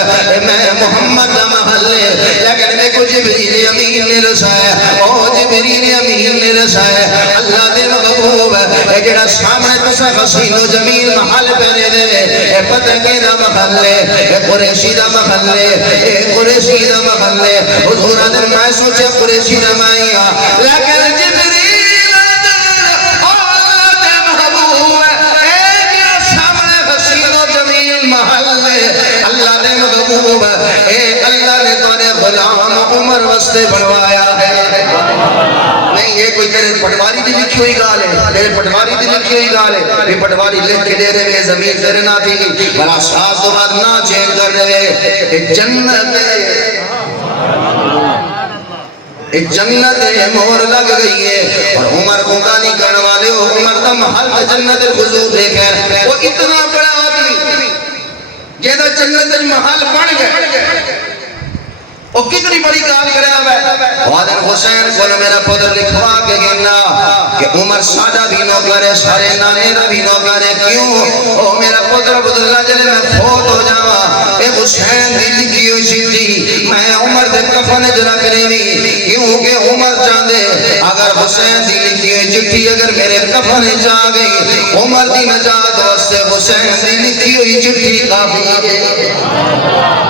میں محمد دا محل ہے لیکن میں کو جبریل امین نے رسایا او جبریل امین نے رسایا اللہ دے محبوب ہے جڑا سامنے تسا حسین و جمیل محل پہنے دے اے پتنگی دا محل ہے اے قریشی دا محل ہے اے قریشی دا محل ہے حضور آدھر میں سوچے قریشی دا مائیا لیکن جبریل اللہ دے محبوب اے جڑا سامنے حسین و جمیل محل ہے اللہ دے محبوب اے اللہ نے تانے غلام عمر وستے بڑھوایا ہے نہیں یہ کوئی تیرے پٹواری دی لکھی ہوئی گال ہے تیرے پٹواری دی لکھی ہوئی گال ہے یہ پٹواری لکھ کے دے رہے زمین تیرے نہ تھی گئی بلا شاہ تو بعد نہ چینج کر رہے ایک جنت ایک جنت مہر لگ گئی ہے اور عمر کو گالی کرنے والے ہو عمر دا محل میں جنت حضور دیکھے وہ اتنا بڑا آدمی جیدہ جنت محل بڑھ گئے وہ کتنی بڑی گال کرے ہے وادن حسین کو میرا پدر لکھوا کے گنا کہ عمر سادہ بھی نوکر ہے سارے نانے بھی نوکر ہے کیوں او میرا پدر عبداللہ جلے میں فوت ہو جاوا اے حسین دی لکھی ہوئی چیٹی میں عمر دے کفن جنا کرے بھی کیونکہ عمر چاندے اگر حسین دی لکھی ہوئی چیٹی اگر میرے کفن جا گئی عمر دی نجات واسطے حسین دی لکھی ہوئی چیٹی کافی ہے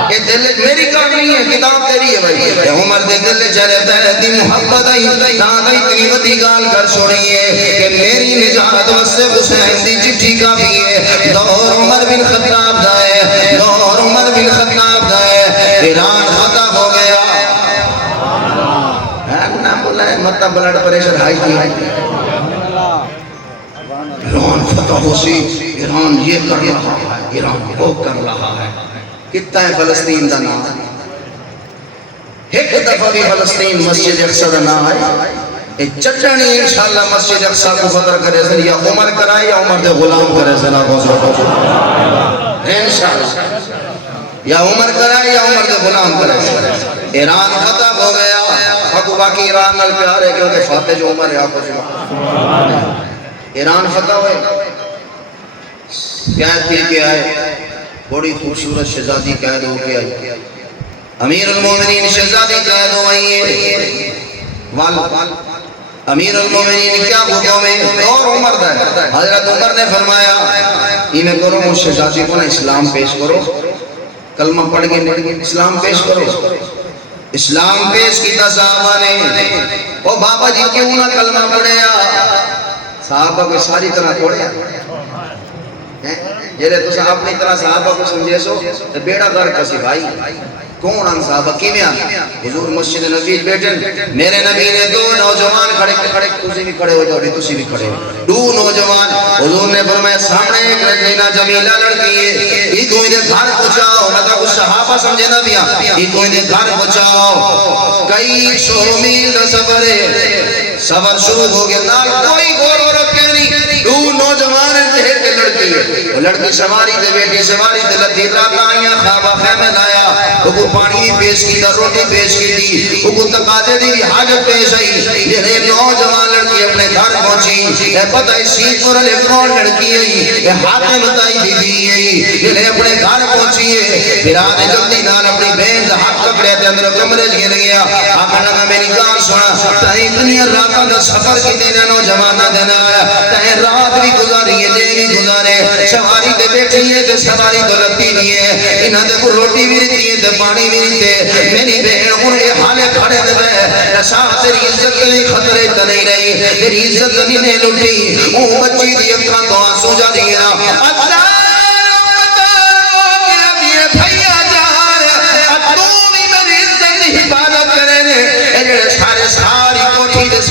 یہ دل میری کام نہیں ہے کتاب تیری ہے بھائی عمر دے دل چلے دی محبت آئی دانا اتنی وطی گال کر چھوڑی ہے کہ میری نجات واسطے حسین دی چٹھی کافی ہے دور عمر بن خطاب دائے دور عمر بن خطاب دائے ایران فتح ہو گیا نہ بولا ہے مطلب بلڈ پریشر ہائی کی ایران فتح ہو سی ایران یہ کر رہا ہے ایران وہ کر رہا ہے کتنا ہے فلسطین دا نام ایک دفعہ بھی فلسطین مسجد اقصی دا نام ہے چچڑنی انشاءاللہ مسجد اقصی کو فتح کرے سن یا عمر کرائے یا عمر دے غلام کرے سن انشاءاللہ یا عمر کرائے یا عمر دے غلام کرے سن ایران فتح ہو گیا حقو باقی ایران نال پیار ہے کیونکہ فاتح جو عمر ہے آپ کو ایران فتح ہوئے قید پھر کے آئے بڑی خوبصورت شہزادی قید ہو کے آئی امیر المومنین شہزادی قید ہو آئی ہے امیر المومنین کیا حکم ہے اور عمر دا ہے حضرت عمر نے فرمایا انہیں کرو مجھ شہزادی کو نا اسلام پیش کرو کلمہ پڑھ کے اسلام پیش کرو اسلام پیش کیتا صحابہ نے او بابا جی کیوں نہ کلمہ پڑھیا صحابہ کو ساری طرح پڑھیا جیلے تو صاحب اپنی طرح صحابہ کو سمجھے سو تو بیڑا گھر کسی بھائی کون آن صحابہ کیویں آن حضور مسجد نبی بیٹھن میرے نبی نے دو نوجوان کھڑے کھڑے تسی بھی کھڑے ہو جاؤ تسی بھی کھڑے دو نوجوان حضور نے فرمایا سامنے ایک رجینہ جمیلہ لڑکی ہے یہ کوئی دے گھر پہنچاؤ مطلب کچھ صحابہ سمجھے نہ بیا یہ کوئی دے گھر پہنچاؤ کئی سو میل کا سفر ہے سفر شروع ہو گیا نال کوئی غور عورت کہہ نہیں دو نوجوان دہر کے لڑکی ہے وہ لڑکی سواری دے بیٹی سواری دے لدی رات آئیاں خوابہ خیمہ لایا وہ پانی پیش کی تھا روٹی پیش کی تھی وہ تقاضے دی حاجت پیش آئی یہ نوجوان لڑکی اپنے گھر پہنچی اے پتہ اسی پر لے کون لڑکی ہے یہ حاکم بتائی دی دی یہ اپنے گھر پہنچی ہے پھر آنے جلدی نال اپنی بہن دا ہاتھ پکڑے تے اندر کمرے گھر گیا آقا لگا میری گال سنا تائیں اتنی راتاں دا سفر کی دینا نوجوانہ دینا آیا تائیں رات بھی گزاری ہے دے بھی گزارے سواری دے بیٹھی ہے تے سواری تو لگتی نہیں ہے انہاں دے کو روٹی بھی رہتی ہے تے پانی بھی رہتے میری بہن ان کے حالے کھڑے دے شاہ تیری عزت کے لیے خطرے تے نہیں رہی تیری عزت نہیں لٹی وہ بچی دی اکھاں تو آنسو جا دیا حفاظت کرے نے سارے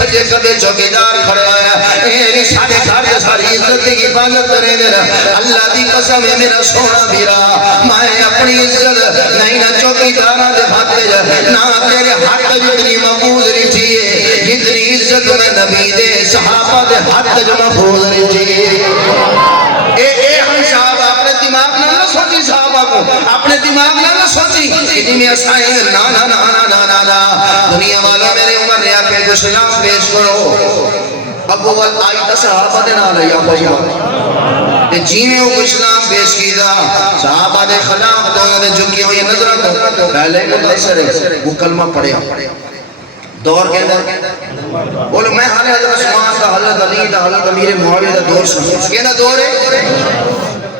سجے کبے چوکیدار کھڑے آیا اے بھی سارے گھر ساری عزت کی حفاظت کرے دینا اللہ دی قسم ہے میرا سونا بیرا میں اپنی عزت نہیں نہ چوکیداراں دے ہاتھ نہ تیرے ہاتھ جتنی محفوظ رہی ہے جتنی عزت میں نبی دے صحابہ دے ہاتھ جو محفوظ رہی ہے اے ہم صاحب اپنے دماغ نہ سوچی صحابہ کو اپنے دماغ نہ سوچی کہ میں اسائیں نا نا نا نا نا نا دنیا والا میرے عمر نے آکے کو سلام پیش کرو ابو وال آئی تا صحابہ دے نال یا خوشی تے جینے کو اسلام پیش کی دا صحابہ دے خلاف تو نے جھکی ہوئی نظر کو پہلے متاثر ہے وہ کلمہ پڑھیا دور کے اندر بولو میں حضرت عثمان کا حضرت علی کا حضرت امیر معاویہ کا دور سنوں کہنا دور ہے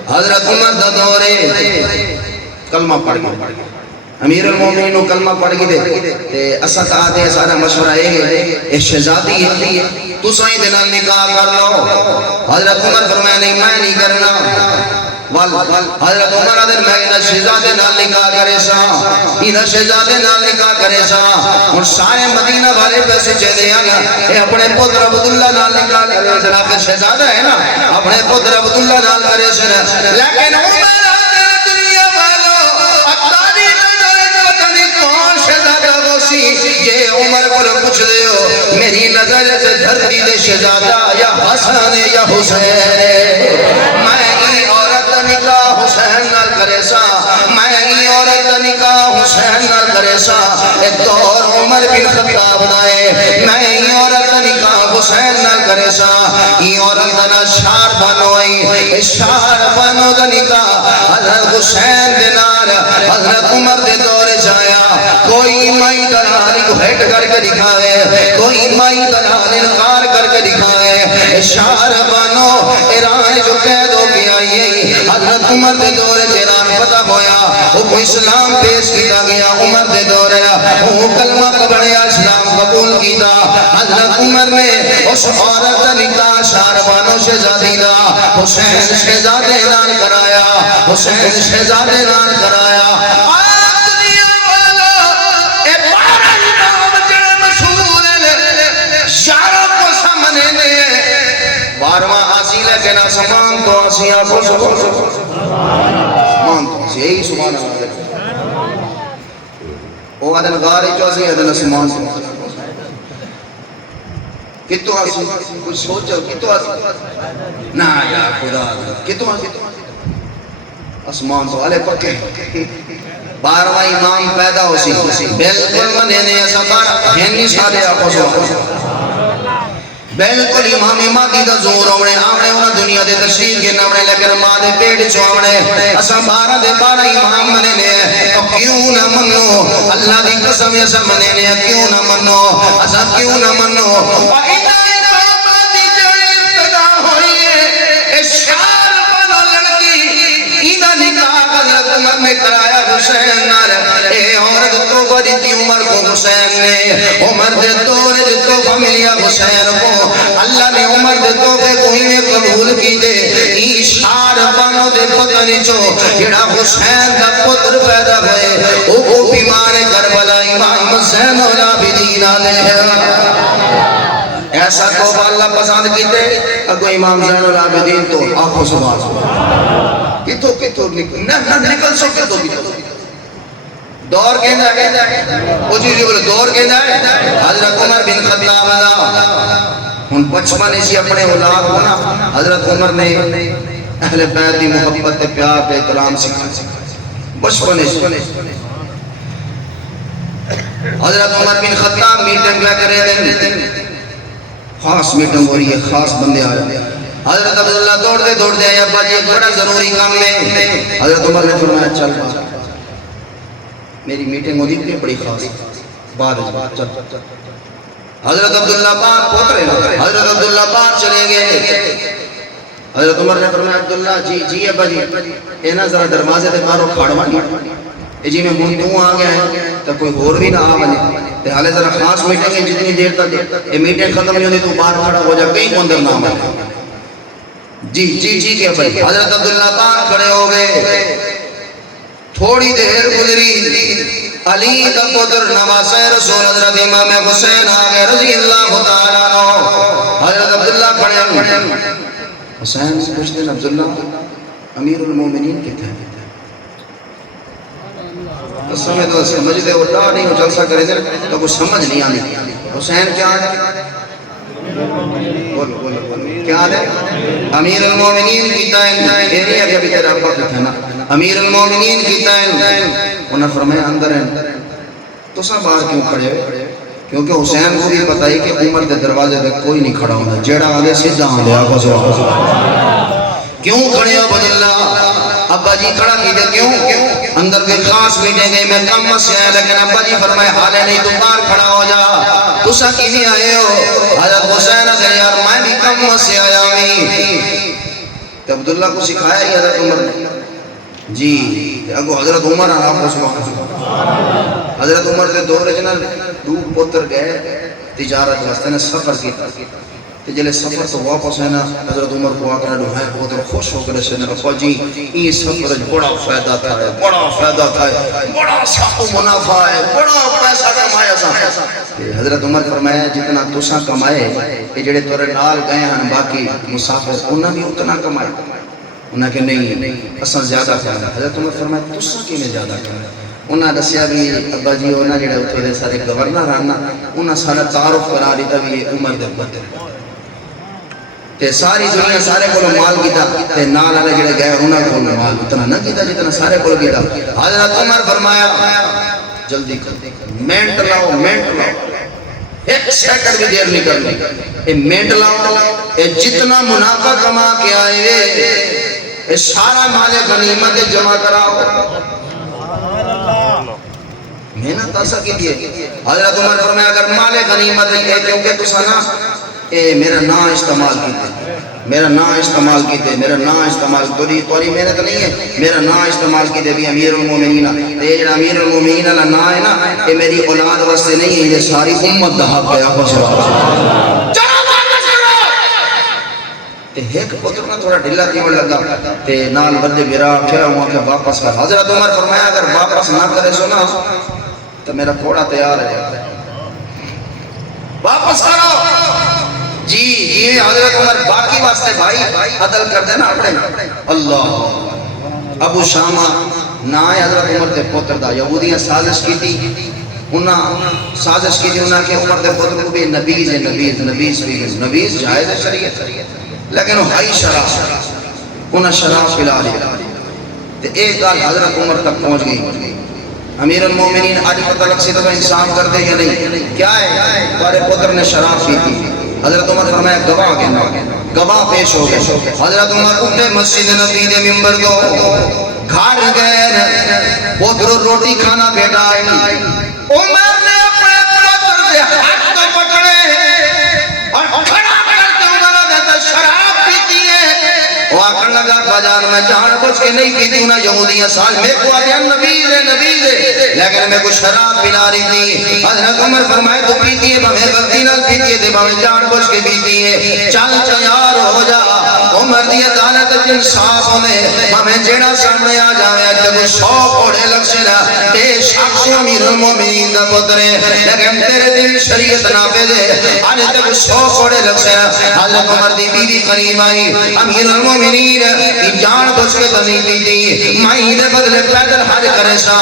حضرت عمر کا دور ہے کلمہ پڑھ گئے امیر المومنین کلمہ پڑھ گئے تے اسا آتے سارا مشورہ ہے شہزادی ہے تو سائیں دے نال نکاح کر لو حضرت عمر فرمایا نہیں میں نہیں کرنا حضرت عمر ادھر میں انہا شہزادے نال نکاح کرے سا انہا شہزادے نال نکاح کرے سا اور سارے مدینہ والے پیسے چہدے آنا اے اپنے پتر عبداللہ نال نکاح کرے سا آخر شہزادہ ہے نا اپنے پتر عبداللہ نال کرے سا لیکن عمر آدھر دنیا والو اقتاری نظر پتہ نہیں کون شہزادہ دوسی یہ عمر کو پوچھ دے ہو میری نظر سے دھرتی دے شہزادہ یا حسن یا حسین میں نکاح حسین نال کرے سا میں عورت نکاح حسین نال کرے سا ایک دور عمر بن خطاب دائے میں عورت نکاح حسین نال کرے سا یہ عورت دنا شار بانو آئی شار بانو دا نکاح حضرت حسین دینار حضرت عمر دے دور جایا کوئی مائی دلال کو ہیٹ کر کے دکھائے کوئی مائی دلال انکار کر کے دکھائے شار بانو ایران جو قید ہو گیا یہ حضرت عمر دے دور ایران پتہ ہویا وہ اسلام پیش کیتا گیا عمر دے دور وہ کلمہ پڑھیا اسلام قبول کیتا حضرت عمر نے اس عورت کا نکاح شاربانو شہزادی دا حسین شہزادے نال کرایا حسین شہزادے نال کرایا بارواں حاصل ہے کہ نہ سمان تو حاصل کو سمان تو حاصل یہی سبحان اللہ وہ عدن غاری جو حاصل عدن سمان تو کتو حاصل کچھ سوچو کتو حاصل نا یا خدا کتو حاصل اسمان تو علیہ پکے بارواں امام پیدا ہو سی بلکل منہ نے ایسا بار ہنی سارے آپ کو بلکل امام مہدی دا زور آونے آونے انہا دنیا دے تشریف کے نوڑے لیکن ماں دے پیڑ چوڑے اسا بارہ دے بارہ امام منے نے تو کیوں نہ منو اللہ دی قسم ایسا منے نے کیوں نہ منو اسا کیوں نہ منو وَإِنَا إِنَا مَادِي جَوْلِ ابتدا ہوئیے اشار بنا لڑکی اینا نکاح حضرت عمر نے کرایا حسین نار اے عورت تو بڑی تھی عمر کو حسین نے عمر دے دور جتو فاملیا حسین کو اللہ نے عمر دے توبے کو ہی میں قبول کی دے اشار بانو دے پتہ نہیں چو جڑا حسین دا پتر پیدا ہوئے او بیمار کربلا امام حسین العابدین علیہ ایسا توبہ اللہ پسند کیتے اگو امام زین العابدین تو آنکھوں سبحان کتو کتو نکل سکتے تو بھی دور کہنا ہے وہ چیز جو بولے دور کہنا ہے حضرت عمر بن خطاب ان بچپن اسی اپنے اولاد ہونا حضرت عمر نے اہل بیت دی محبت پیار پہ احترام سکھا بچپن اسی حضرت عمر بن خطاب میٹنگ لے کر رہے ہیں خاص میٹنگ ہو رہی ہے خاص بندے آ رہے ہیں حضرت عبداللہ دوڑ دے یا باجی ایک بڑا ضروری کام ہے حضرت عمر نے فرمایا چل میری میٹنگ ہو دی بڑی خاص بعد چل حضرت عبداللہ پاک پوترے حضرت عبداللہ پاک چلے گئے حضرت عمر نے فرمایا عبداللہ جی ابا جی اینا ذرا دروازے دے بارو کھاڑوانی جی میں مندوں آ گیا ہے تو کوئی غور بھی نہ آ بنے حالے ذرا خاص میٹنگ ہے جتنی دیر تک یہ میٹنگ ختم نہیں ہوتی تو باہر کھڑا ہو جا کہیں اندر نہ آ جی کہ بھائی حضرت عبداللہ پاک کھڑے ہو گئے تھوڑی دیر گزری علی دا پتر نواسہ رسول حضرت امام حسین آگے رضی اللہ تعالیٰ عنہ حضرت عبداللہ پڑھیں حسین سے پوچھتے ہیں عبداللہ امیر المومنین کہتے ہیں سمجھ تو سمجھتے ہو اللہ نہیں ہو جلسہ کرے تھے تو کچھ سمجھ نہیں آنے حسین کیا ہے بولو بولو بولو کیا ہے امیر المومنین کی تائن یہ نہیں ہے کہ ابھی تیرا ابا کہتا ہے نا امیر المومنین کی تائن انہیں فرمایا اندر ہیں تو سب باہر کیوں کھڑے ہوئے کیونکہ حسین کو بھی پتہ ہے کہ عمر کے دروازے پہ کوئی نہیں کھڑا ہوتا جیڑا آگے سیدھا آن لیا کو کیوں کھڑے ہو بدللہ ابا جی کھڑا کی دے کیوں اندر کوئی خاص میٹے گئے میں کم مسئلہ ہے لیکن ابا جی فرمائے حالے نہیں تو باہر کھڑا ہو جا تو سا کی نہیں آئے ہو حضرت حسین اگر یار میں بھی کم مسئلہ آیا ہوئی تو عبداللہ کو سکھایا ہی حضرت عمر نے جی اگو حضرت عمر آپ کو سبحانہ حضرت عمر کے دور جنا دو پتر گئے تجارت واسطے نے سفر کیتا تے جلے سفر تو واپس ہے نا حضرت عمر کو آکر ڈھوائے بہت خوش ہو کر سے نے کہا جی یہ سفر بڑا فائدہ تھا ہے بڑا فائدہ تھا ہے بڑا سا منافع ہے بڑا پیسہ کمایا سا حضرت عمر فرمایا جتنا تساں کمائے کہ جڑے تورے نال گئے ہیں باقی مسافر انہاں بھی اتنا کمائے انہاں کہ نہیں اساں زیادہ کرنا حضرت عمر فرمایا تساں کیویں زیادہ کرنا انہاں دسیا بھی ابا جی انہاں جڑے اتھے دے سارے گورنر آنا انہاں سارا تعارف کرا دیتا بھی عمر دے پتر تے ساری دنیا سارے کو مال کیتا تے نال والے جڑے گئے انہاں کو مال اتنا نہ کیتا جتنا سارے کو کیتا حضرت عمر فرمایا جلدی کر منٹ لاؤ ایک سیکنڈ بھی دیر نہیں کرنی اے منٹ لاؤ اے جتنا منافع کما کے آئے اے سارا مال غنیمت جمع کراؤ محنت ایسا کی دیئے حضرت عمر فرمایا اگر مال غنیمت ہے کیونکہ تو سنا اے میرا نام استعمال کیتے میرا نام استعمال کیتے میرا نام استعمال توری محنت نہیں ہے میرا نام استعمال کیتے بھی امیر المومنین اے جڑا امیر المومنین اللہ نام ہے نا اے میری اولاد واسطے نہیں ہے یہ ساری امت دا حق ہے آپ چلو واپس کرو تے ایک پتر نہ تھوڑا ڈھلا کیوں لگا تے نال بندے میرا پھر ہوا کہ واپس کر حضرت عمر فرمایا اگر واپس نہ کرے سنا تو میرا پھوڑا تیار ہے واپس کرو جی یہ حضرت عمر باقی واسطے بھائی عدل کر دینا اپنے اللہ ابو شامہ نہ حضرت عمر دے پتر دا یہودیاں سازش کی تھی انہاں سازش کی تھی انہاں کہ عمر دے پتر کو بھی نبیز ہے نبیز جائز ہے شریعت لیکن وہ ہائی شراب انہاں شراب پلا لیا تو ایک گال حضرت عمر تک پہنچ گئی امیر المومنین آج پتہ لگ سے تو انسان کر دے یا نہیں کیا ہے تمہارے پتر نے شراب پی تھی حضرت عمر فرمایا گواہ کہنا گواہ پیش ہو گئے حضرت عمر اٹھے مسجد نبی دے منبر کو گھر گئے پتر روٹی کھانا بیٹا آئی عمر نے اپنے پتر دے ہاتھ کو پکڑے اور کھڑا کر کے عمر نے شراب پیتی ہے وہ آکر لگا بجان میں جان کچھ کے نہیں پیتی انہا یہودیاں سال میں کو آدیا نبیز ہے لیکن میں کو شراب پلا رہی تھی حضرت عمر فرمائے تو پیتی ہے میں غلطی نہ پیتی ہے میں جان کچھ کے پیتی ہے چل تیار ہو جا عمر دی عدالت جن صاحب میں ہمیں جیڑا سامنے آ جاوے جب 100 کوڑے لگ سنا تے شخص امیر المومنین دا پتر ہے لیکن تیرے دل شریعت نافذ ہے آنے تک 100 کوڑے لگ سنا حضرت عمر دی بیوی قریب آئی امیر المومنین جان بچ کے تو نہیں پیتی مائی دے بدلے پیدل حج کرے سا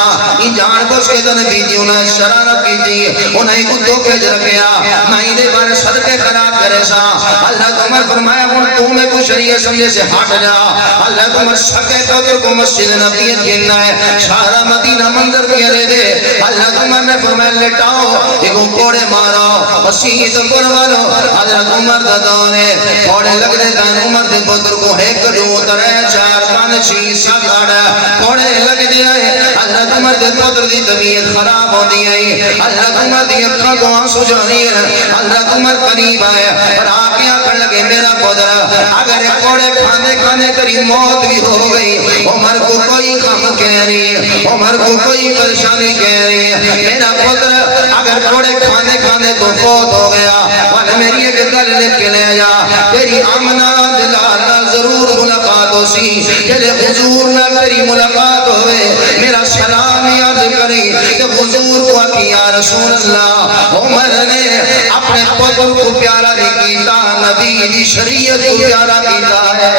جان بچ کے تو نہیں پیتی انہیں شرارت کیتی انہیں کتوں پیج رکھیا مائی دے بارے صدقے خراب کرے سا حضرت عمر فرمایا ان تو میں کو شریعت سمجھے سے ہٹ جا حضرت عمر سکے پتر کو مسجد نبیت گھننا ہے شہرہ مدینہ منظر کیا لے دے حضرت عمر نے فرمایا لٹاؤ ایک کوڑے مارا مسیحیت قربانو حضرت عمر دا دونے کوڑے لگ دے دان عمر دے پتر کو ایک دو ترے چار پانچ چھ سات آٹھ کوڑے لگ دے آئے حضرت عمر دے پتر دی طبیعت خراب ہو دی آئی حضرت عمر دی اکھا کو آنسو جانی ہے حضرت عمر قریب آئے اور آقیاں کر لگے میرا پتر اگر کوڑے کھانے کھانے کری موت بھی ہو گئی عمر کو کوئی غم کہہ رہی عمر کو کوئی پریشانی کہہ رہی میرا پتر اگر کوڑے کھانے کھانے تو فوت ہو گیا اور میری ایک گل لکھ کے لے جا تیری آمنہ دلالا ضرور ملاقات ہو سی جلے حضور نہ تیری ملاقات ہوئے میرا سلام یاد کری کہ حضور کو کہ یا رسول اللہ عمر نے اپنے پتر کو پیارا نہیں کیتا نبی دی شریعت کو پیارا کیتا ہے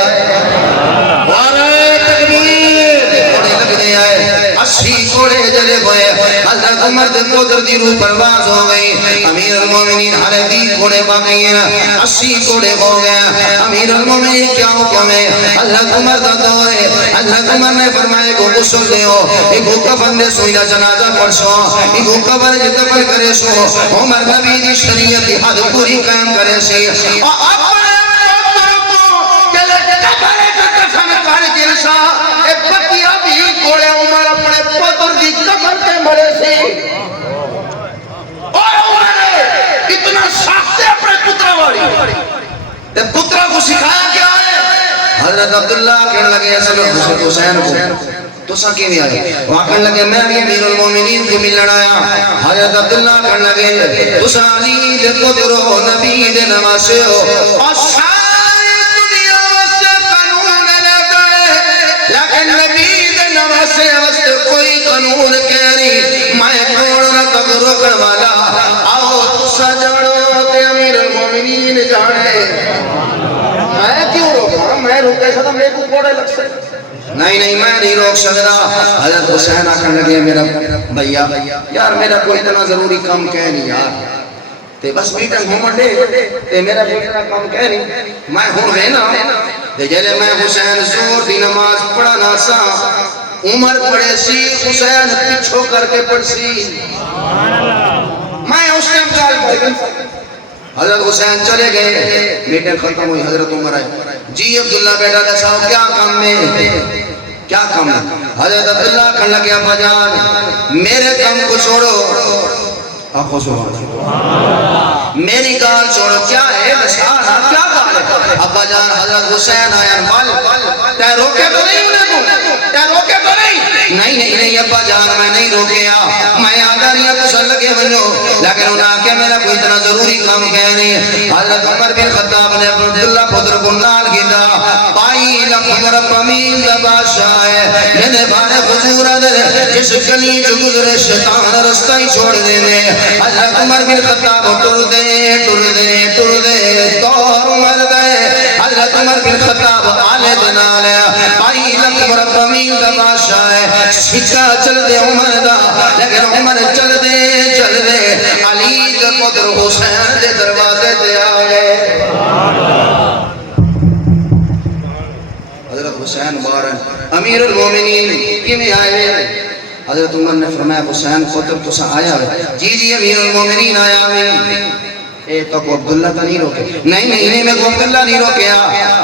نعرہ تکبیر کوڑے لگ دے آئے 80 کوڑے جلے ہوئے حضرت عمر دے پتر دی روح پرواز ہو گئی امیر المومنین ہر 20 کوڑے باقی ہیں 80 کوڑے ہو گئے امیر المومنین کیا حکم ہے حضرت عمر دا دور ہے حضرت عمر نے فرمایا کو غسل دیو ایک کفن دے سوئیلا جنازہ پڑھشو ایک کفن جتفل کرے سو عمر نبی دی شریعت دی حد پوری قائم کرے سی اور اپنے پتر کو جلے کفن کفن کر جلسا ایک بکیا بھی کوڑے عمر اپنے پتر دی کفن کے مرے سی اور عمر اتنا سخت ہے اپنے پترہ والی پترہ کو سکھایا کیا ہے حضرت عبداللہ کہنے لگے حضرت حسین کو تو ساکی نہیں آئی وہاں کہنے لگے میں بھی امیر المومنین کو ملن آیا حضرت عبداللہ کہنے لگے تو سالی دے پترو نبی دے نواسے ہو اور ساری دنیا سے قانون لے گئے لیکن نبی دے نواسے واسطے کوئی قانون کہہ نہیں میں کون نہ تک روکن والا آؤ تو سجڑو تے امیر المومنین جانے میں کیوں روکا میں روکے سا میرے کو کوڑے لگ سکتے نہیں میں نہیں روک سکتا حضرت حسین آکھنے لگے میرا بھیا یار میرا کوئی اتنا ضروری کام کہہ نہیں یار تے بس میٹنگ ہومن دے تے میرا کوئی اتنا کام کہہ نہیں میں ہوں ہے نا تے جلے میں حسین زور دی نماز پڑھانا سا عمر پڑھے سی حسین پیچھو کر کے پڑھ سی میں اس ٹائم کال پڑھ گئی حضرت حسین چلے گئے میٹنگ ختم ہوئی حضرت عمر آئے جی عبداللہ بیٹا دے صاحب کیا کام میں کیا کام ہے حضرت عبداللہ کہنے لگے ابا جان میرے کام کو چھوڑو آپ کو چھوڑو میری گال چھوڑو کیا ہے بشارہ کیا گال ہے ابا جان حضرت حسین آیا مال تے روکے تو نہیں انہیں کو تے روکے تو نہیں ابا جان میں نہیں روکیا میں آگا نہیں کچھ لگے بنو لیکن انہوں نے کہ میرا کوئی اتنا ضروری کام کہہ نہیں حضرت عمر بن خطاب نے عبداللہ پدر کو نال گیتا بائی لکھمر پمین دا بادشاہ ہے میرے بارے حضور دے جس گلی جو گزرے شیطان رستہ ہی چھوڑ دینے حضرت عمر بن خطاب ٹر دے دور عمر دے حضرت عمر بن خطاب آلے دنال بائی لکھمر پمین دا بادشاہ ہے سکا چل دے عمر دا لیکن عمر چل دے علی دے قدر حسین دے دروازے دے آگئے حضرت حسین بارن امیر المومنین کی میں آئے حضرت عمر نے فرمایا حسین قدر تسا آیا ہے جی امیر المومنین آیا ہے اے تو کو عبداللہ تا نہیں روکے نہیں میں کو عبداللہ نہیں روکیا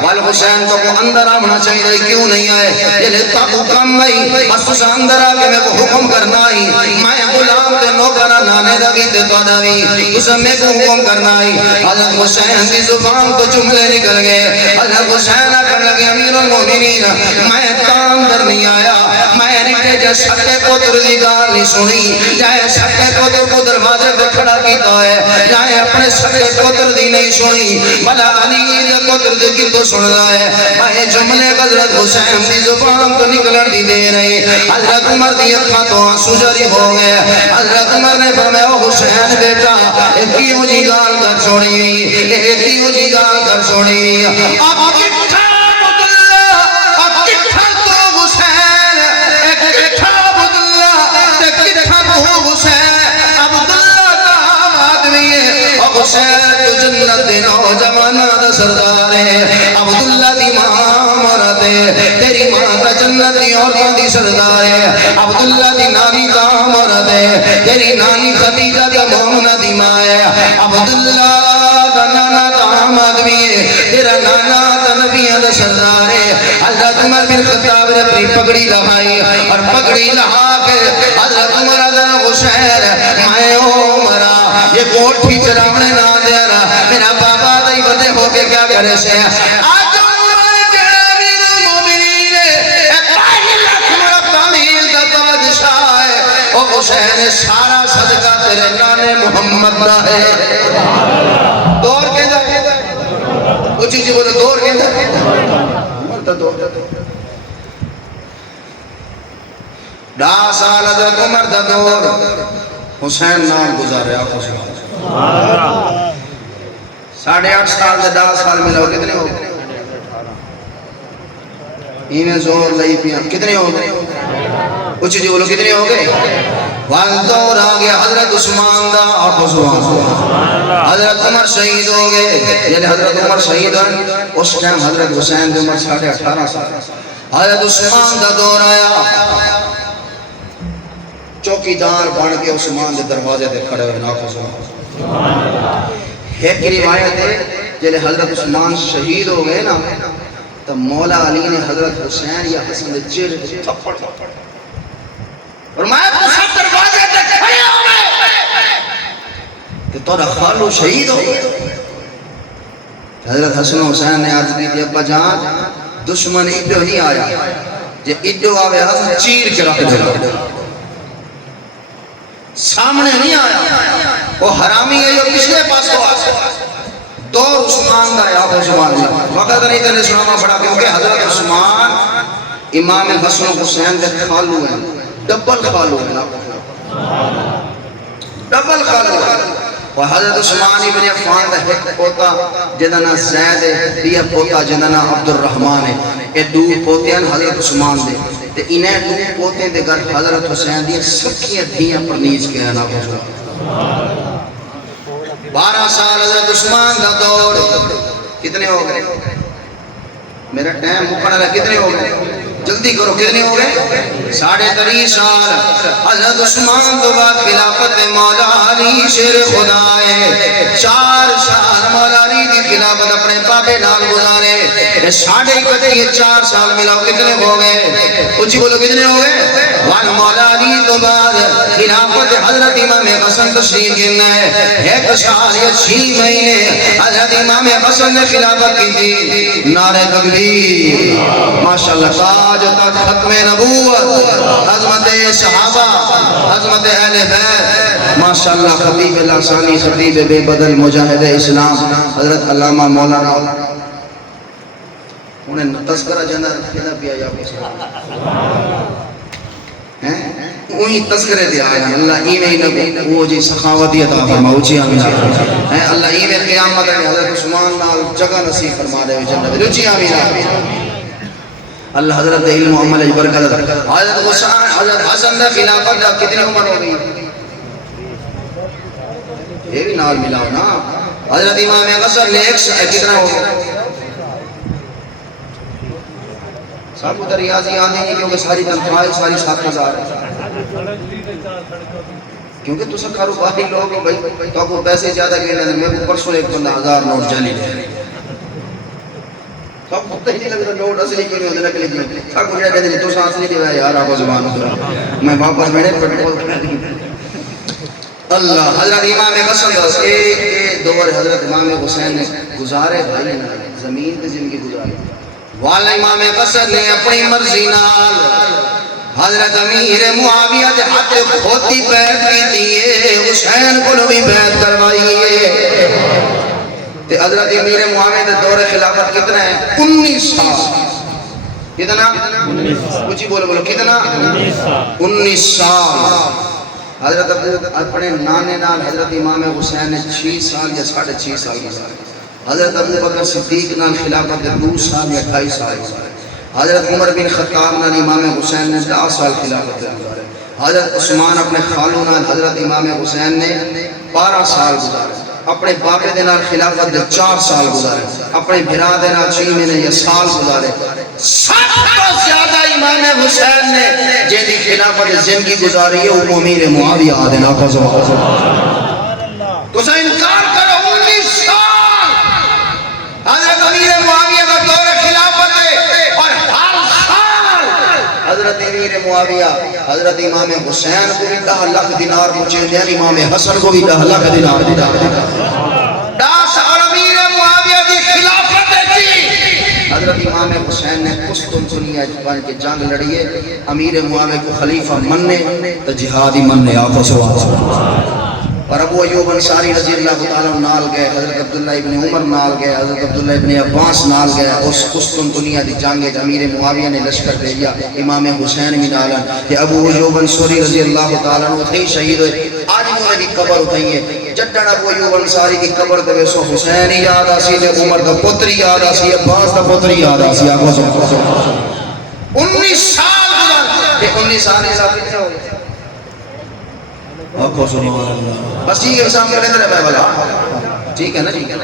والحسین تو کو اندر آمنا چاہیے کیوں نہیں آئے یہ لیتا کو کم نہیں بس تسا اندر آگے میں کو حکم کرنا ہی میں غلام دے نوکرہ نانے دوی دے تو دوی تسا میں کو حکم کرنا ہی حضرت حسین کی زبان تو جملے نکل گئے حضرت حسین کر لگے امیر المومنین میں کام در نہیں آیا میں رکھے جا سکے پتر دی گال نہیں سنی جائے سکے پتر کو دروازے پہ کھڑا کیتا ہے جائے اپنے سکے پتر دی نہیں سنی بلا علی دی پتر دی کی تو سن رہا ہے میں جملے حضرت حسین دی زبان تو نکلن دی دے رہی حضرت عمر دی اکھاں تو آنسو جاری ہو گئے حضرت عمر نے فرمایا حسین بیٹا کیوں جی گال کر چھوڑی کیوں جی گال کر چھوڑی اب کٹھا عبداللہ اب کٹھا تو حسین کٹھا عبداللہ کٹھا تو حسین عبداللہ کا آدمی ہے حسین تو جنت دے نوجوانہ دا سردار ہے عبداللہ دی ماں مرد ہے تیری ماں تا جنت دی عورتوں دی سردار ہے عبداللہ دی نانی تا مرد ہے تیری نانی خدیجہ دا مومنہ دی ماں ہے عبداللہ دا نانا تا آدمی ہے تیرا نانا تا نبیہ دا سردار ہے حضرت عمر بن خطاب نے اپنی پگڑی لہائی اور پگڑی لہا کے حضرت عمر حضرت حسین میں عمرہ یہ کوٹھی چراونے نہ دے رہا میرا بابا دائی بدے ہو کے کیا کرے سے آج عمر کے امیر المومنین اقائی لکھمر پامیل دا بادشاہ ہے او حسین سارا صدقہ تیرے نانے محمد دا ہے دور کے دا وہ چیزی بولے دور کے دا عمر تا دور دا سال حضرت عمر دا دور حسین نام گزارے آپ حسین 8.5 سال دے 10 سال ملاؤ کتنے ہو گئے انہیں زور لئی پیاں کتنے ہو گئے اچھی جی بولو کتنے ہو گئے والدور آگیا حضرت عثمان دا آپ حسین حضرت عمر شہید ہو گئے یعنی حضرت عمر شہید ہیں اس ٹائم حضرت حسین دی عمر 18.5 سال حضرت عثمان دا دور آیا چوکیدار بن کے عثمان دے دروازے تے کھڑے ہوئے نا عثمان ایک روایت ہے جب حضرت عثمان شہید ہو گئے نا تو مولا علی نے حضرت حسین یا حسن دے چہرے تے تھپڑ اور میں تو سب دروازے تے کھڑے ہوئے کہ تورا خالو شہید ہو حضرت حسن حسین نے عرض کی تھی ابا جان دشمن ایڈو نہیں آیا جے ایڈو آوے حسن چیر کے رکھ دے سامنے نہیں آیا وہ حرامی ہے جو پچھلے پاس کو آسا دور عثمان دا یا عثمان دا وقت نہیں تنے سناما پڑا کیونکہ حضرت عثمان امام حسن حسین دے خالو ہیں ڈبل خالو ہیں ڈبل خالو ہیں اور حضرت عثمان ابن عفان دا ایک پوتا جننا زید ہے دیا پوتا جننا عبد الرحمن ہے یہ دو پوتے ہیں حضرت عثمان دے تے انہیں دو پوتے دے گھر حضرت حسین دی سکیاں دھیاں پر نیچ کے ہیں نا 12 سال حضرت عثمان دا دور کتنے ہو گئے میرا ٹائم مکھڑا رہا کتنے ہو گئے جلدی کرو کتنے ہو گئے 3.5 سال حضرت عثمان تو بعد خلافت مولا علی شیر خدا ہے 4 سال مولا علی دی خلافت اپنے پاپے نال گزارے 4 سال ملاؤ کتنے ہو گئے کچھ بولو کتنے ہو گئے وان مولا علی تو بعد خلافت حضرت امام حسن تشریف گرنا ہے 1 سال یا 6 مہینے حضرت امام حسن نے خلافت کی تھی نعرہ تکبیر ماشاءاللہ تاج تاج ختم نبوت عظمت صحابہ عظمت اہل بیت ماشاءاللہ خطیب اللہ ثانی خطیب بے بدل مجاہد اسلام حضرت علامہ مولانا انہیں تذکرہ جنہ کہنا پیا یا وہی تذکرے دے آیا اللہ ایمیں نبو وہ جی سخاوتی عطا فرما اچھی آمین اللہ ایمیں قیامت ہے حضرت عثمان نال جگہ نصیب فرما دے جنت اچھی آمین اللہ حضرت علم و عمل برکت حضرت حسن دا خلافت دا کتنی عمر ہو گئی یہ بھی نال ملاؤ نا حضرت امام حسن نے کتنا ہو گیا سب کو ریاضی آنے نہیں کیونکہ ساری تنخواہ ساری 7,000 ہے کیونکہ تو سب کاروباری لوگ ہو بھائی تو آپ کو پیسے زیادہ گرنے دیں میں پرسوں ایک بندہ 1000 نوٹ جالی لے تو آپ کو پتہ ہی نہیں لگتا نوٹ اصلی کیوں نہیں ہوتے نکلی کیوں سب کو کہتے ہیں تو سانس نہیں دیوا یار آپ زبان ہوتا میں واپس میرے پٹرول کرنے دیں اللہ حضرت امام حسن یہ دور حضرت امام حسین نے گزارے بھائی زمین پہ زندگی گزارے والا امام حسن نے اپنی مرضی نال حضرت امیر معاویہ دے ہاتھ کھوتی بیعت کی دیئے حسین کو بھی بیعت کروائیے تے حضرت امیر معاویہ دے دور خلافت کتنا ہے 19 سال کتنا کچھ ہی بولو کتنا 19 سال حضرت اپنے نانے نال حضرت امام حسین نے 6 سال یا 6.5 سال گزارے حضرت ابو بکر صدیق نال خلافت 2 سال یا 28 سال حضرت عمر بن خطاب نال امام حسین نے 10 سال خلافت گزارے حضرت عثمان اپنے خالو نال حضرت امام حسین نے 12 سال گزارے اپنے باپے دے نال خلافت 4 سال گزارے اپنے بھرا دے نال 6 مہینے یا سال گزارے سب تو زیادہ امام حسین نے جیدی خلافت زندگی گزاری ہے وہ امیر معاویہ آدھے لاکھوں تو سا انکار کرو 19 سال حضرت امیر معاویہ کا دور خلافت ہے اور ہر سال حضرت امیر معاویہ حضرت امام حسین کو بھی 10 لاکھ دینار پہنچے دیا امام حسن کو بھی 10 لاکھ دینار دیا 10 اور امیر معاویہ کی خلافت ہے حضرت امام حسین نے قسطنطنیہ بن کے جنگ لڑی ہے امیر معاویہ کو خلیفہ مننے تو جہادی مننے آقا سوا اور ابو ایوب انصاری رضی اللہ تعالیٰ نال گئے، حضرت عبداللہ ابن عمر نال گئے، حضرت عبداللہ ابن عباس نال گئے، اس قسطنطنیہ دی جنگ امیر معاویہ نے لشکر بھیجا، امام حسین بھی نالن، کہ ابو ایوب انصاری رضی اللہ تعالیٰ عنہ تھے شہید ہوئے، آج انہوں نے قبر اٹھائی ہے، جدن ابو ایوب انصاری کی قبر دے سو حسین یاد آسی تے عمر دا پتری یاد آسی، عباس دا پتری یاد آسی، آگو سو 19 سال گزار، یہ 19 سال کے ساتھ کتنے ہو گئے؟ آقا سبحان اللہ، بس ٹھیک ہے سامنے لے رہے بھائی بلا، ٹھیک ہے نا، ٹھیک ہے نا،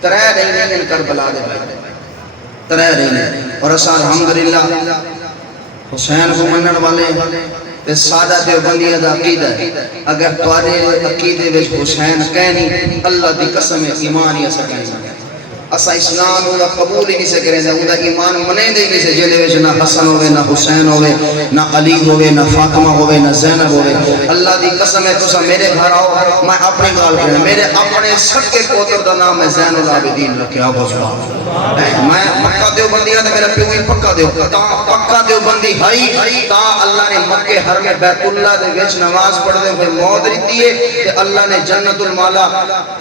ترہ نہیں ان کربلا دے بھائی، ترہ نہیں، اور اسا الحمدللہ حسین کو منن والے تے سادہ دیوبندیہ دا عقیدہ ہے، اگر توارے عقیدے وچ حسین کہنی اللہ دی قسم ایمان ہی اسا کہنی، اسا اسلام دا قبول ہی نہیں سے کریں دے، اوندا ایمان منیں دے نہیں سے جلے وچ نہ حسن ہوئے، نہ حسین ہوئے، نہ علی ہوئے، نہ فاطمہ ہوئے، نہ زینب ہوئے، اللہ دی قسم ہے تسا میرے گھر آؤ، میں اپنی گال کریں، میرے اپنے سکے پوتر دا نام ہے زین العابدین رکھے، آگو سبحان میں مکہ دیوبندیہ تے میرا پیو ہی پکا دیوبندی ہائی تا اللہ نے مکہ حرم بیت اللہ دے وچ نماز پڑھ دے ہوئے موت دیتی ہے تے اللہ نے جنت المالا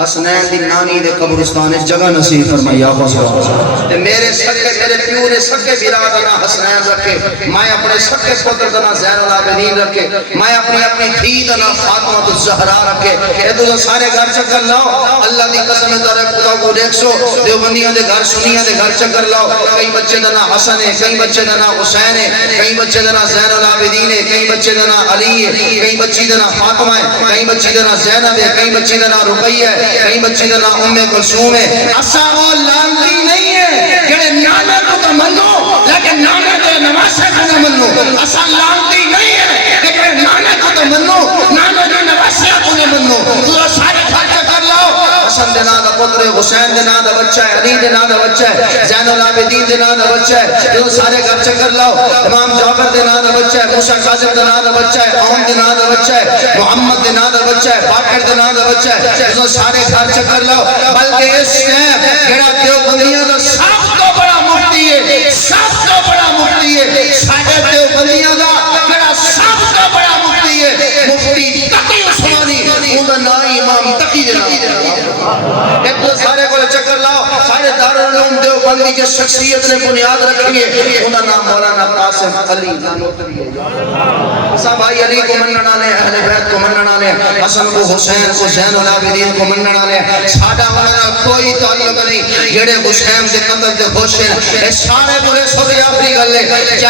حسنین دی نانی دے قبرستان جگہ نصیب فرمائی، آقا سبحان تے میرے سکے میرے پیو نے سکے براد نا حسنین رکھے، میں اپنے سکے پتر دا نا زین العابدین رکھے، میں اپنی دھی دا نا فاطمہ الزہرا رکھے، اے تو سارے گھر چکر لاؤ، اللہ دی قسم تارے خدا کو 100 دیوبندیاں دے گھر سنیاں دے گھر چکر لاؤ، کئی بچے دا نا حسن ہے، کئی بچے دا نا حسین ہے، کئی بچے دا نا زین العابدین ہے، کئی بچے دا نا علی ہے، کئی بچی دا نا فاطمہ ہے، کئی بچی دا نا زینب ہے، کئی بچی دا نا رقیہ ہے، کئی بچی دا نا ام کلثوم ہے، اسا وہ لانتی نہیں ہے کہ نانا کو تو منو لیکن نانا کے نواسے کو نہ منو، اسا لانتی نہیں ہے کہ نانا کو تو منو نانا کے نواسے کو نہ منو، تو سارے خرچہ کر لاؤ، حسن دے نام دا پتر ہے، حسین دے نام دا بچہ ہے، علی دے نام دا بچہ ہے، زین العابدین دے نام دا بچہ ہے، جو سارے گھر چکر لاؤ، امام جعفر دے نام دا بچہ ہے، موسیٰ کاظم دے نام دا بچہ ہے، احمد دے نام دا بچہ ہے، محمد دے نام دا بچہ ہے، باقر دے نام دا بچہ ہے، جو سارے گھر چکر لاؤ، بلکہ اس نے گھڑا دیوبندیاں دا سب تو بڑا مفتی ہے، سب تو بڑا مفتی ہے، سارے دیوبندیاں دا گھڑا سب تو بڑا مفتی ہے، مفتی تقی عثمانی، اوندا نام امام تقی دے نام، ایک تو سارے کو چکر لاؤ، سارے دارالعلوم دیوبندی کے شخصیت نے بنیاد رکھی ہے، اوندا نام مولانا قاسم علی نانوتوی ہے، صاحب بھائی علی کو منن والے، اہل بیت کو منن والے، حسن کو حسین کو زین العابدین کو منن والے، ساڈا انہاں کوئی تعلق نہیں، جڑے حسین دے قتل تے خوش ہیں، اے سارے برے سوتے اپنی گل ہے، جے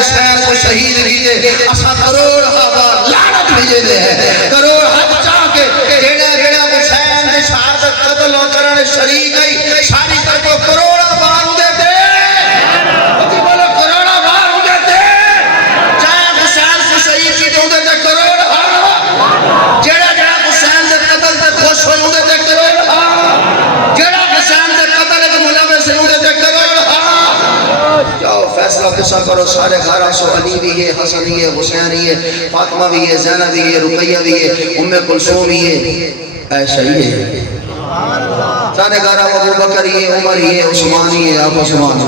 حسین کو شہید کیتے، اسا کروڑ بار لعنت بھیجے دے ہیں، کروڑ حق چاہ کے جڑا حسین دے شہادت قتل کرنے شریک ہے، ساری طرف کروڑا بار دے دے، اتی بولو کروڑا بار دے دے، چاہے حسین کو شہید کیتے ہوں دے کروڑ ہار، جڑا حسین دے قتل تے خوش ہوئے ہوں دے کروڑ ہار، جڑا حسین دے قتل کے ملوث ہوں دے کروڑ ہار، جاؤ فیصلہ کسا کرو، سارے گھر آسو، علی بھی ہے، حسن بھی ہے، حسین بھی ہے، فاطمہ بھی ہے، زینب بھی ہے، رقیہ بھی ہے، ام کلثوم بھی ہے، ایسا ہی ہے، سارے گھر ابو بکر ہی ہے، عمر ہی ہے، عثمان ہی ہے، آپ عثمان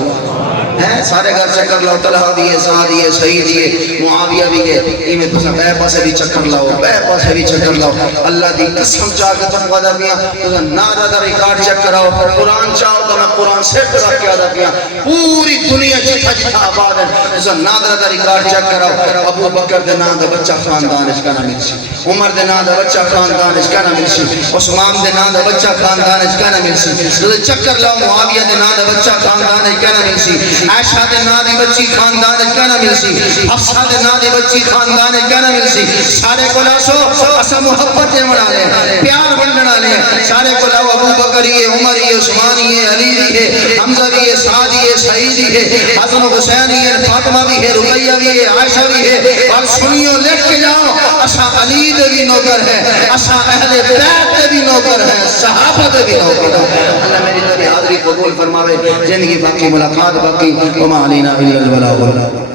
ہیں، سارے گھر چکر لاؤ، طلحہ بھی ہے، سعد ہی ہے، سعید ہی ہے، معاویہ بھی ہے، ایمیں تسا بے پاسے بھی چکر لاؤ، بے پاسے بھی چکر لاؤ، اللہ دی قسم چاہ کے تم وعدہ کیا، تسا نادہ دا ریکارڈ چیک کراؤ، قرآن چاہو تو میں قرآن سے پر رکھ کے عادہ کیا، پوری دنیا جتھا جتھا آباد ہے، تسا نادہ دا ریکارڈ چیک کراؤ، ابو بکر دے نام دا بچہ خاندان اس کا نہ ملسی، عمر دے نام دا بچہ خاندان اس کا نہ ملسی، عثمان دے نام دا بچہ خاندان اس کا نہ ملسی، چکر لاؤ معاویہ دے نام دا بچہ خاندان اس کا نہ ملسی، عائشہ دے نام دی بچی خاندان اس کا نہ ملسی، حفصہ دے نام دی بچی خاندان اس کا نہ ملسی، سارے کو لاسو اسا محبت دے منا لے، پیار بننا لے، سارے کو لاؤ ابو بکر ہی ہے، عمر ہی ہے، عثمان ہی ہے، علی بھی ہے، حمزہ بھی ہے، سعد ہی ہے، سعید ہی ہے، حسن و حسین ہی ہے، فاطمہ بھی ہے، رقیہ بھی ہے، عائشہ بھی ہے، اور سنیو لکھ کے جاؤ، اسا علی دے بھی نوکر ہے، اسا اہل بیت دے بھی نوکر ہے، صحابہ دے بھی نوکر ہے، اللہ میری تیری حاضری قبول فرماوے، زندگی باقی ملاقات باقی، وما علینا الا البلاغ.